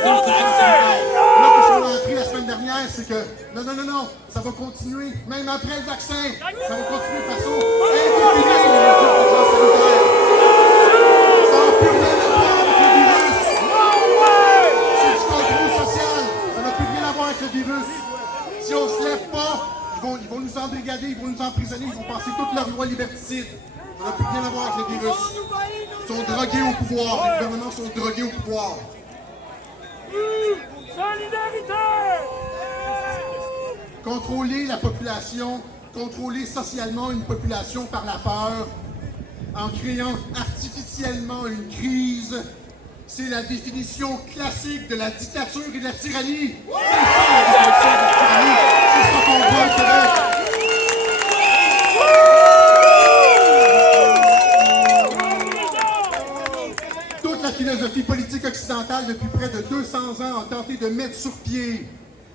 ce qu'on a appris la semaine dernière, c'est que non, ça va continuer, même après le vaccin. Ça va continuer de façon indéfinie sur les mesures d'urgence sanitaire. Ça n'a plus rien à voir avec le virus. C'est du contrôle social. Ça n'a plus rien à voir avec le virus. Si on ne se lève pas, ils vont nous embrigader, ils vont nous emprisonner, ils vont passer toute leur loi liberticide. Ça n'a plus rien à voir avec le virus. Ils sont drogués au pouvoir. Les gouvernements sont drogués au pouvoir. Solidarité! Contrôler la population, contrôler socialement une population par la peur, en créant artificiellement une crise, c'est la définition classique de la dictature et de la tyrannie. C'est ça la définition de la tyrannie. C'est ça qu'on voit au Québec. Toute la philosophie politique occidentale depuis près de 200 ans a tenté de mettre sur pied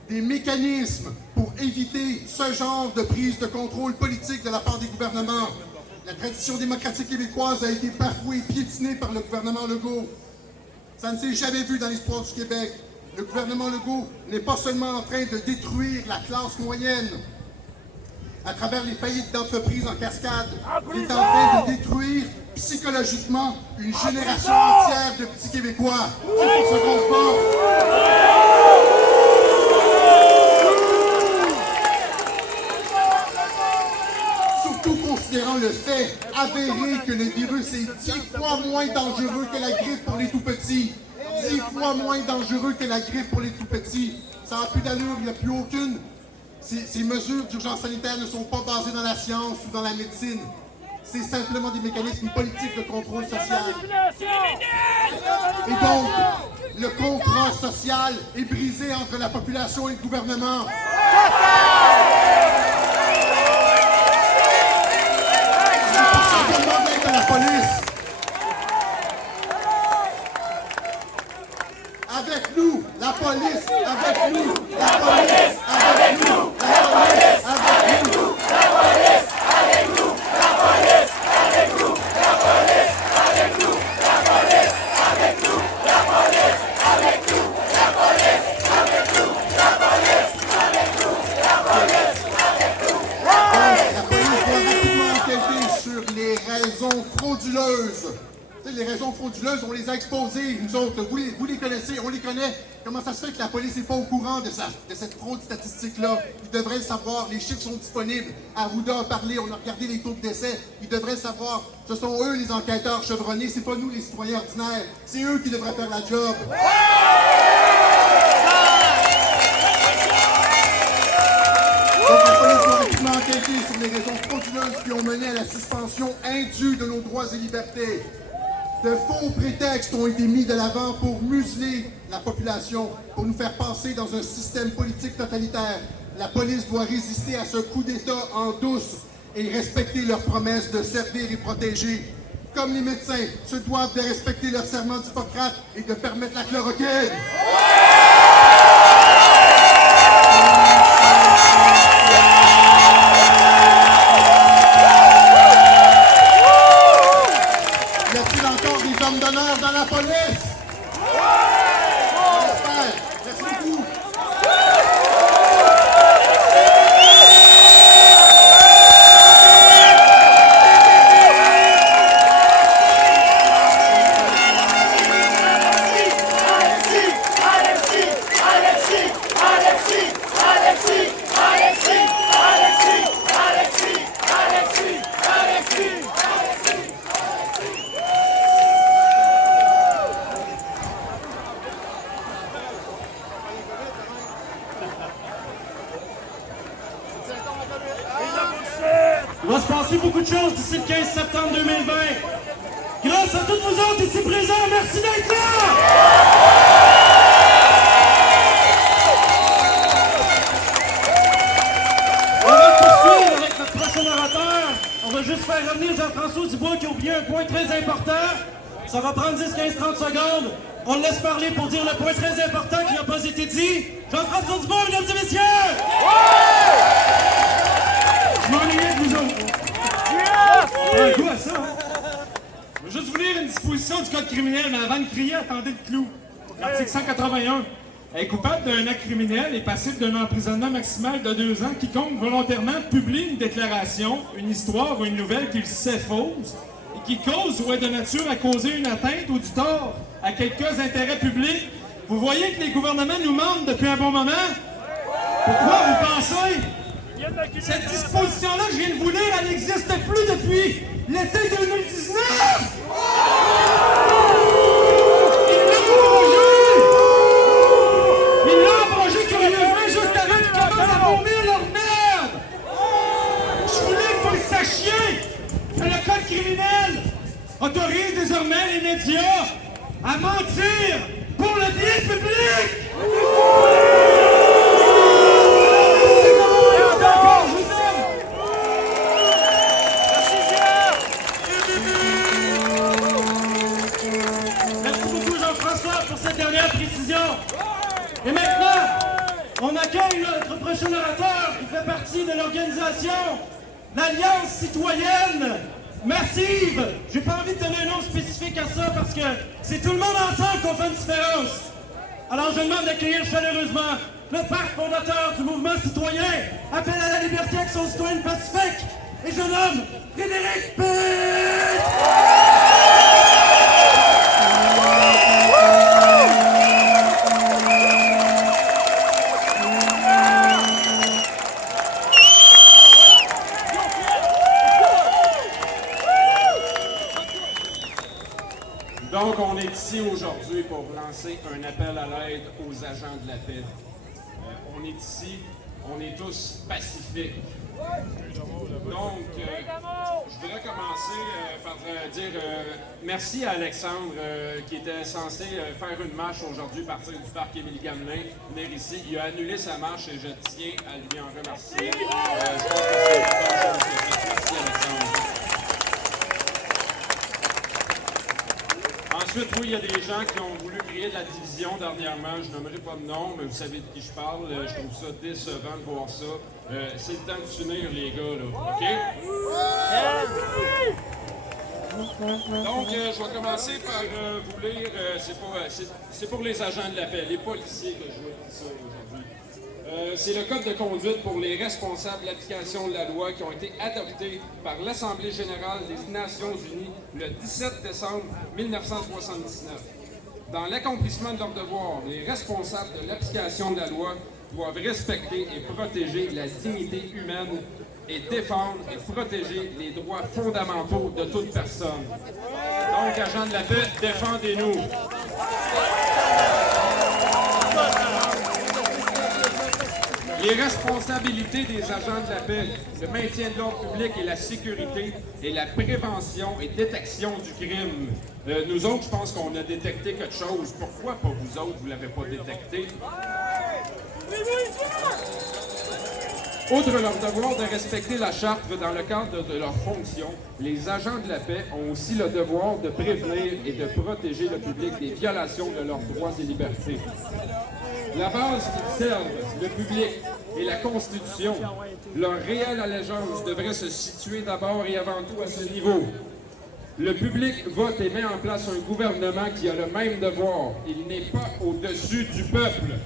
des mécanismes pour éviter ce genre de prise de contrôle politique de la part des gouvernements. La tradition démocratique québécoise a été bafouée et piétinée par le gouvernement Legault. Ça ne s'est jamais vu dans l'histoire du Québec. Le gouvernement Legault n'est pas seulement en train de détruire la classe moyenne à travers les faillites d'entreprises en cascade, il est en train de détruire psychologiquement une génération entière de petits Québécois. C'est pour ça qu'on se bat. Surtout considérant le fait avéré que le virus est 10 fois moins dangereux que la grippe pour les tout-petits. 10 fois moins dangereux que la grippe pour les tout-petits. Ça n'a plus d'allure, il n'y a plus aucune. Ces mesures d'urgence sanitaire ne sont pas basées dans la science ou dans la médecine. C'est simplement des mécanismes politiques de contrôle social. Et donc, le contrat social est brisé entre la population et le gouvernement. C'est pour ça qu'on demande l'aide de la police. Avec nous, la police, avec nous, la police, avec nous, la police, avec nous, la police, avec nous, la police, avec nous, la police, avec nous, la police, avec nous, la police, avec nous, la police, avec nous, la police, avec nous, la police, avec nous. La police doit rapidement enquêter sur les raisons frauduleuses. Les raisons frauduleuses, on les a exposées, nous autres. Vous les connaissez, on les connaît. Comment ça se fait que la police n'est pas au courant de cette fraude statistique-là? Ils devraient le savoir. Les chiffres sont disponibles. Arruda a parlé, on a regardé les taux de décès. Ils devraient le savoir. Ce sont eux les enquêteurs chevronnés, c'est pas nous les citoyens ordinaires. C'est eux qui devraient faire la job. Donc la police doit rapidement enquêter sur les raisons frauduleuses qui ont mené à la suspension indue de nos droits et libertés. De faux prétextes ont été mis de l'avant pour museler la population, pour nous faire passer dans un système politique totalitaire. La police doit résister à ce coup d'État en douce et respecter leurs promesses de servir et protéger. comme les médecins, se doivent de respecter leur serment d'Hippocrate et de permettre la chloroquine. Y a-t-il encore des hommes d'honneur dans la police? J'espère. Merci beaucoup. Il va se passer beaucoup de choses d'ici le 15 septembre 2020. Grâce à tous vous autres ici présents, merci d'être là! On va poursuivre avec notre prochain orateur. On va juste faire revenir Jean-François Dubois qui a oublié un point très important. Ça va prendre 10, 15, 30 secondes. On le laisse parler pour dire le point très important qui n'a pas été dit. Jean-François Dubois, mesdames et messieurs! Je m'ennuyais de vous autres. Un goût à ça, hein? Je vais juste vous lire une disposition du code criminel, mais avant de crier, attendez le clou. Article 181. Est coupable d'un acte criminel et passible d'un emprisonnement maximal de 2 ans quiconque volontairement publie une déclaration, une histoire ou une nouvelle qu'il sait fausse et qui cause ou est de nature à causer une atteinte ou du tort à quelques intérêts publics. Vous voyez que les gouvernements nous mentent depuis un bon moment? Pourquoi vous pensez? Cette disposition-là que je viens de vous lire, elle n'existe plus depuis l'été 2019! Ils l'ont abrogé curieusement juste avant qu'ils commencent à vomir leur merde! Je voulais que vous le sachiez que le code criminel autorise désormais les médias à mentir pour le bien public! Dernière précision. Et maintenant, on accueille notre prochain orateur qui fait partie de l'organisation l'Alliance citoyenne massive. J'ai pas envie de donner un nom spécifique à ça parce que c'est tout le monde ensemble qu'on fait une différence. Alors je demande d'accueillir chaleureusement le père fondateur du mouvement citoyen, appel à la liberté, action citoyenne pacifique, et je nomme Frédéric Pitt! Donc, on est ici aujourd'hui pour lancer un appel à l'aide aux agents de la paix. On est ici, on est tous pacifiques. Donc, je voudrais commencer par dire merci à Alexandre qui était censé faire une marche aujourd'hui à partir du parc Émilie-Gamelin, venir ici. Il a annulé sa marche et je tiens à lui en remercier. Je pense que c'est une bonne chose qu'il a fait. Merci Alexandre. Ensuite, oui, il y a des gens qui ont voulu créer de la division dernièrement. Je nommerai pas de nom, mais vous savez de qui je parle. Je trouve ça décevant de voir ça. C'est le temps de s'unir, les gars, là. OK? Donc, je vais commencer par vous lire. C'est pour les agents de la paix, les policiers que je veux dire ça aujourd'hui. C'est le code de conduite pour les responsables de l'application de la loi qui ont été adoptés par l'Assemblée générale des Nations unies le 17 décembre 1979. Dans l'accomplissement de leur devoir, les responsables de l'application de la loi doivent respecter et protéger la dignité humaine et défendre et protéger les droits fondamentaux de toute personne. Donc, agents de la paix, défendez-nous. Les responsabilités des agents de la paix, le maintien de l'ordre public et la sécurité et la prévention et détection du crime. Nous autres, je pense qu'on a détecté quelque chose. Pourquoi pas vous autres, vous ne l'avez pas détecté? Outre leur devoir de respecter la charte dans le cadre de leurs fonctions, les agents de la paix ont aussi le devoir de prévenir et de protéger le public des violations de leurs droits et libertés. La base qu'ils servent, le public et la Constitution, leur réelle allégeance devrait se situer d'abord et avant tout à ce niveau. Le public vote et met en place un gouvernement qui a le même devoir. Il n'est pas au-dessus du peuple.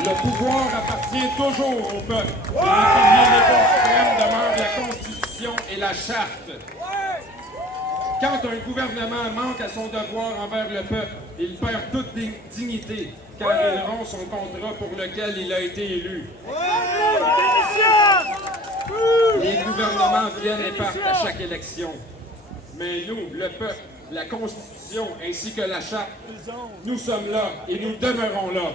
Le pouvoir appartient toujours au peuple. Et le pilier suprême demeure la Constitution et la Charte. Quand un gouvernement manque à son devoir envers le peuple, il perd toute dignité, car il rompt son contrat pour lequel il a été élu. Les gouvernements viennent et partent à chaque élection. Mais nous, le peuple, la Constitution ainsi que la Charte, nous sommes là et nous demeurons là.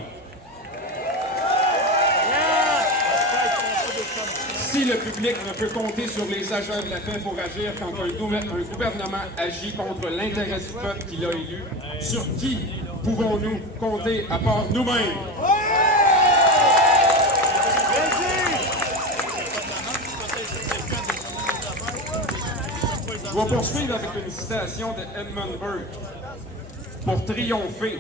Si le public ne peut compter sur les agents de la paix pour agir quand un gouvernement agit contre l'intérêt du peuple qu'il a élu, sur qui pouvons-nous compter à part nous-mêmes? Je vais poursuivre avec une citation de Edmund Burke. Pour triompher,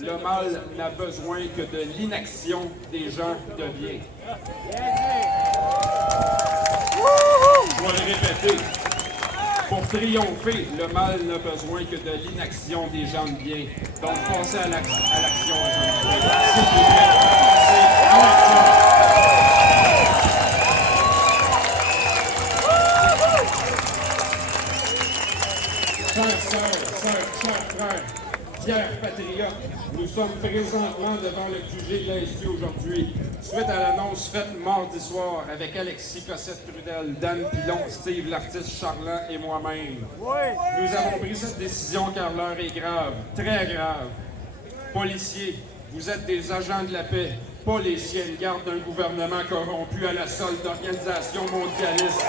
le mal n'a besoin que de l'inaction des gens de bien. Je vais le répéter. Pour triompher, le mal n'a besoin que de l'inaction des gens de bien. Donc, passez à l'action, gens de bien. S'il vous plaît, passez à l'action. Chers sœurs, chers frères, fiers patriotes, nous sommes présentement devant le QG de l'ASQ aujourd'hui, suite à l'annonce faite mardi soir avec Alexis Cossette-Trudel, Dan Pilon, Steve l'artiste Charland et moi-même. Nous avons pris cette décision car l'heure est grave, très grave. Policiers, vous êtes des agents de la paix, pas les chiens de garde d'un gouvernement corrompu à la solde d'organisations mondialistes.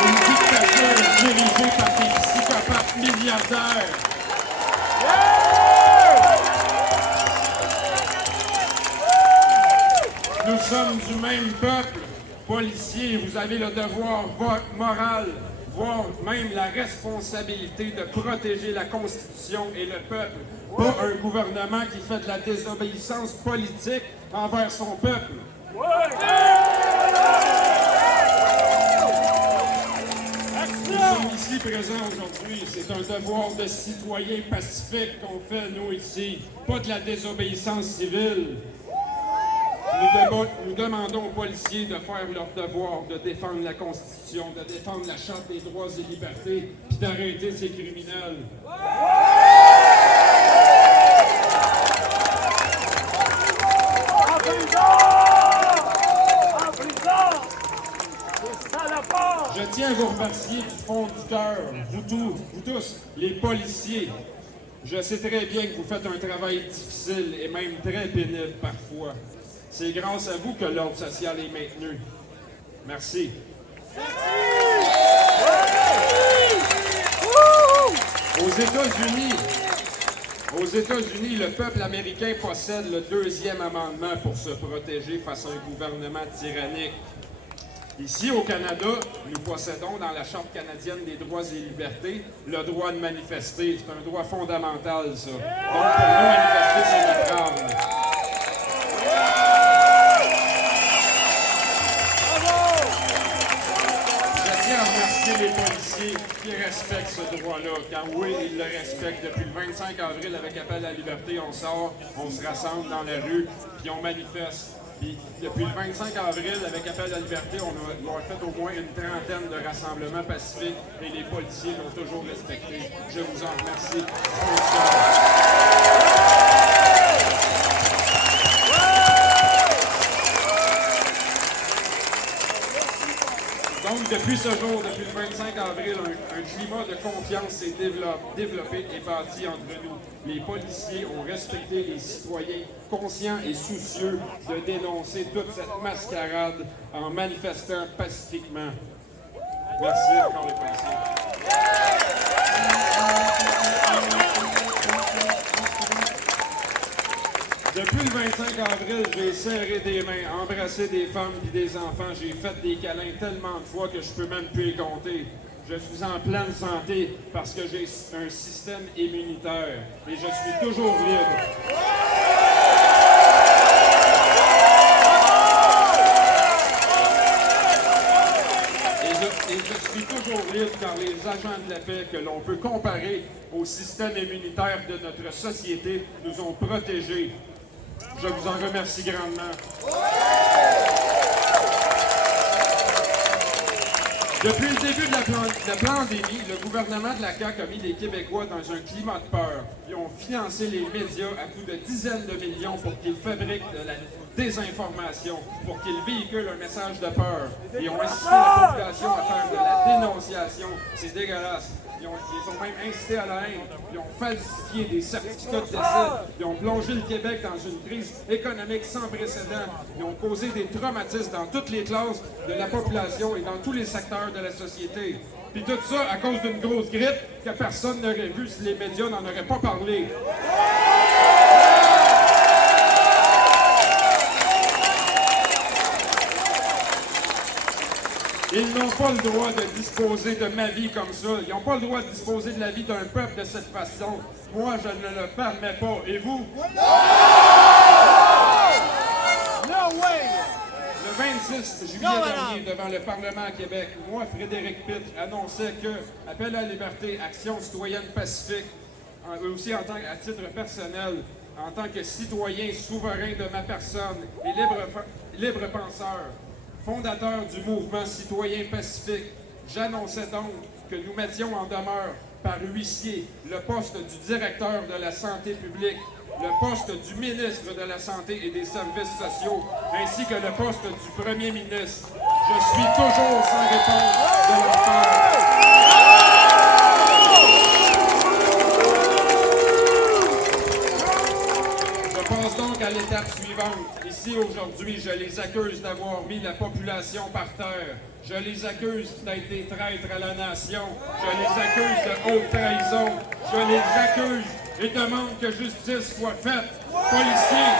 Une dictature dirigée par des psychopathes milliardaires. Nous sommes du même peuple. Policiers, vous avez le devoir moral, voire même la responsabilité de protéger la Constitution et le peuple, pas un gouvernement qui fait de la désobéissance politique envers son peuple. Nous sommes ici présents aujourd'hui. C'est un devoir de citoyen pacifique qu'on fait, nous, ici. Pas de la désobéissance civile. Nous demandons aux policiers de faire leur devoir, de défendre la Constitution, de défendre la Charte des droits et libertés, puis d'arrêter ces criminels. Je tiens à vous remercier du fond du cœur, vous tous, les policiers. Je sais très bien que vous faites un travail difficile et même très pénible parfois. C'est grâce à vous que l'ordre social est maintenu. Merci. Aux États-Unis, le peuple américain possède le 2e amendement pour se protéger face à un gouvernement tyrannique. Ici, au Canada, nous possédons dans la Charte canadienne des droits et libertés le droit de manifester. C'est un droit fondamental, ça. Donc, pour nous, manifester, c'est notre arme. Je tiens à remercier les policiers qui respectent ce droit-là, car oui, ils le respectent. Depuis le 25 avril, avec Appel à la liberté, on sort, on se rassemble dans la rue, puis on manifeste. Puis, depuis le 25 avril, avec Appel à la liberté, on a fait au moins une trentaine de rassemblements pacifiques et les policiers l'ont toujours respecté. Je vous en remercie. Donc, depuis ce jour, depuis le 25 avril, un climat de confiance s'est développé et bâti entre nous. Les policiers ont respecté les citoyens conscients et soucieux de dénoncer toute cette mascarade en manifestant pacifiquement. Merci encore les policiers. Depuis le 25 avril, j'ai serré des mains, embrassé des femmes et des enfants. J'ai fait des câlins tellement de fois que je peux même plus les compter. Je suis en pleine santé parce que j'ai un système immunitaire et je suis toujours libre. Et je suis toujours libre car les agents de la paix que l'on peut comparer au système immunitaire de notre société nous ont protégés. Je vous en remercie grandement. Depuis le début de la pandémie, le gouvernement de la CAQ a mis les Québécois dans un climat de peur. Ils ont financé les médias à coût de dizaines de millions pour qu'ils fabriquent de la désinformation, pour qu'ils véhiculent un message de peur. Ils ont incité la population à faire de la dénonciation. C'est dégueulasse. Ils ont même incité à la haine. Ils ont falsifié des certificats de décès. Ils ont plongé le Québec dans une crise économique sans précédent. Ils ont causé des traumatismes dans toutes les classes de la population et dans tous les secteurs de la société. Puis tout ça à cause d'une grosse grippe que personne n'aurait vue si les médias n'en auraient pas parlé. Ils n'ont pas le droit de disposer de ma vie comme ça. Ils n'ont pas le droit de disposer de la vie d'un peuple de cette façon. Moi, je ne le permets pas. Et vous? No way! Le 26 juillet dernier, devant le Parlement à Québec, moi, Frédéric Pitt, annonçais que Appel à la liberté, Action citoyenne pacifique, aussi à titre personnel, en tant que citoyen souverain de ma personne et libre penseur, fondateur du mouvement citoyen pacifique, j'annonçais donc que nous mettions en demeure par huissier le poste du directeur de la santé publique, le poste du ministre de la Santé et des Services sociaux, ainsi que le poste du premier ministre. Je suis toujours sans réponse de leur part. Je passe donc à l'étape suivante. Ici, aujourd'hui, je les accuse d'avoir mis la population par terre. Je les accuse d'être des traîtres à la nation. Je les accuse de haute trahison. Je les accuse et demande que justice soit faite. Policiers!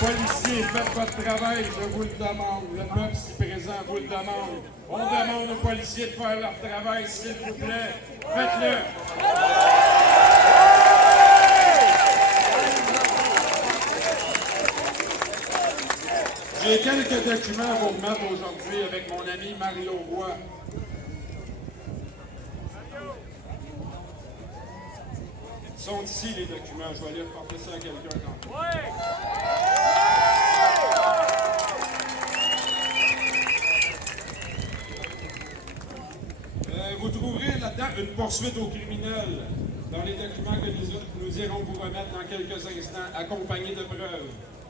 Policiers, faites votre travail, je vous le demande. Le peuple ici présent vous le demande. On demande aux policiers de faire leur travail, s'il vous plaît. Faites-le! J'ai quelques documents à vous remettre aujourd'hui avec mon ami Mario Roy. Ils sont ici, les documents. Je vais aller reporter ça à quelqu'un. Vous trouverez là-dedans une poursuite aux criminels dans les documents que nous irons vous remettre dans quelques instants, accompagnés de preuves.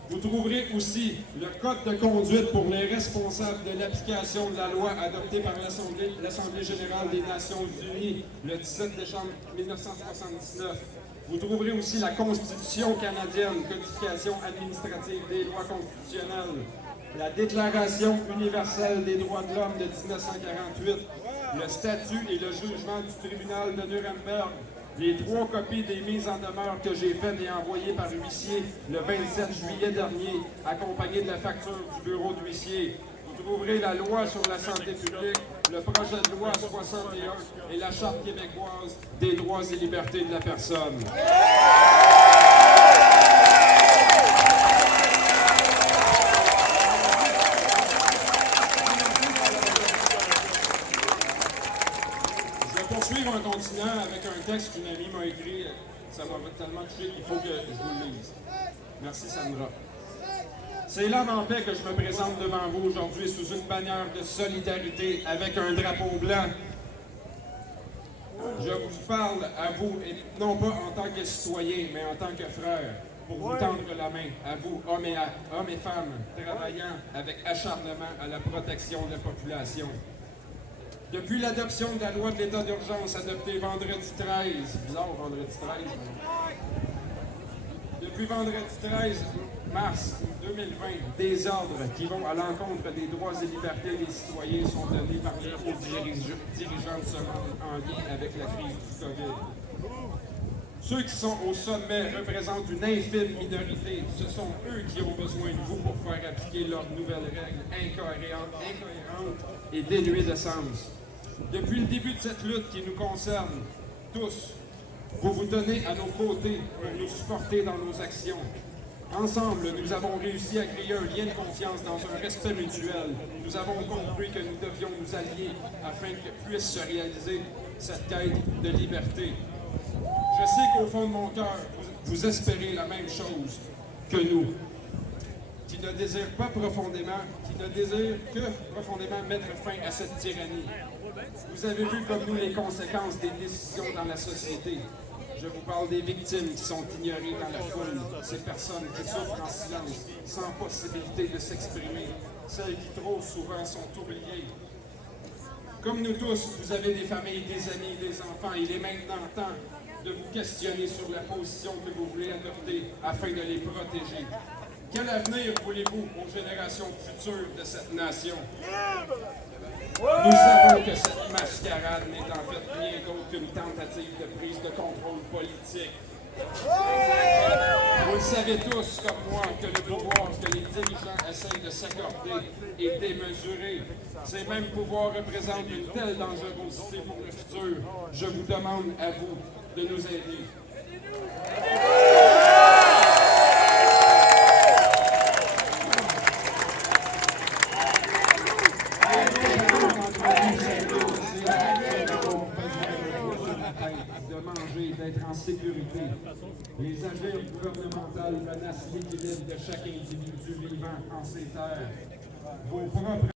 Vous trouverez aussi le code de conduite pour les responsables de l'application de la loi adoptée par l'Assemblée générale des Nations unies le 17 décembre 1979. Vous trouverez aussi la Constitution canadienne, codification administrative des lois constitutionnelles, la Déclaration universelle des droits de l'homme de 1948, le statut et le jugement du tribunal de Nuremberg, les 3 copies des mises en demeure que j'ai faites et envoyées par huissier le 27 juillet dernier, accompagnées de la facture du bureau de huissier. Vous trouverez la loi sur la santé publique, le projet de loi 61 et la Charte québécoise des droits et libertés de la personne. Poursuivre en continuant avec un texte qu'une amie m'a écrit. Ça m'a tellement touché qu'il faut que je vous le lise. Merci Sandra. C'est l'avant-paix que je me présente devant vous aujourd'hui sous une bannière de solidarité avec un drapeau blanc. Je vous parle à vous, et non pas en tant que citoyen, mais en tant que frère, pour vous tendre la main, à vous, hommes et femmes, travaillant avec acharnement à la protection de la population. Depuis l'adoption de la loi de l'état d'urgence adoptée vendredi 13, bizarre vendredi 13, depuis vendredi 13 mars 2020, des ordres qui vont à l'encontre des droits et libertés des citoyens sont donnés par les hauts dirigeants de ce monde en lien avec la crise du COVID. Ceux qui sont au sommet représentent une infime minorité. Ce sont eux qui ont besoin de vous pour faire appliquer leurs nouvelles règles incohérentes et dénuées de sens. Depuis le début de cette lutte qui nous concerne tous, vous vous tenez à nos côtés pour nous supporter dans nos actions. Ensemble, nous avons réussi à créer un lien de confiance dans un respect mutuel. Nous avons compris que nous devions nous allier afin que puisse se réaliser cette quête de liberté. Je sais qu'au fond de mon cœur, vous espérez la même chose que nous, qui ne désirent que profondément mettre fin à cette tyrannie. Vous avez vu comme nous les conséquences des décisions dans la société. Je vous parle des victimes qui sont ignorées dans la foule, ces personnes qui souffrent en silence, sans possibilité de s'exprimer, celles qui trop souvent sont oubliées. Comme nous tous, vous avez des familles, des amis, des enfants. Il est maintenant temps de vous questionner sur la position que vous voulez adopter afin de les protéger. Quel avenir voulez-vous aux générations futures de cette nation? Nous savons que cette mascarade n'est en fait rien d'autre qu'une tentative de prise de contrôle politique. Vous le savez tous, comme moi, que le pouvoir que les dirigeants essayent de s'accorder est démesuré. Ces mêmes pouvoirs représentent une telle dangerosité pour le futur. Je vous demande à vous de nous aider. De manger, d'être en sécurité. Les agirs gouvernementales menacent l'équilibre de chaque individu vivant en ces terres. Vos propres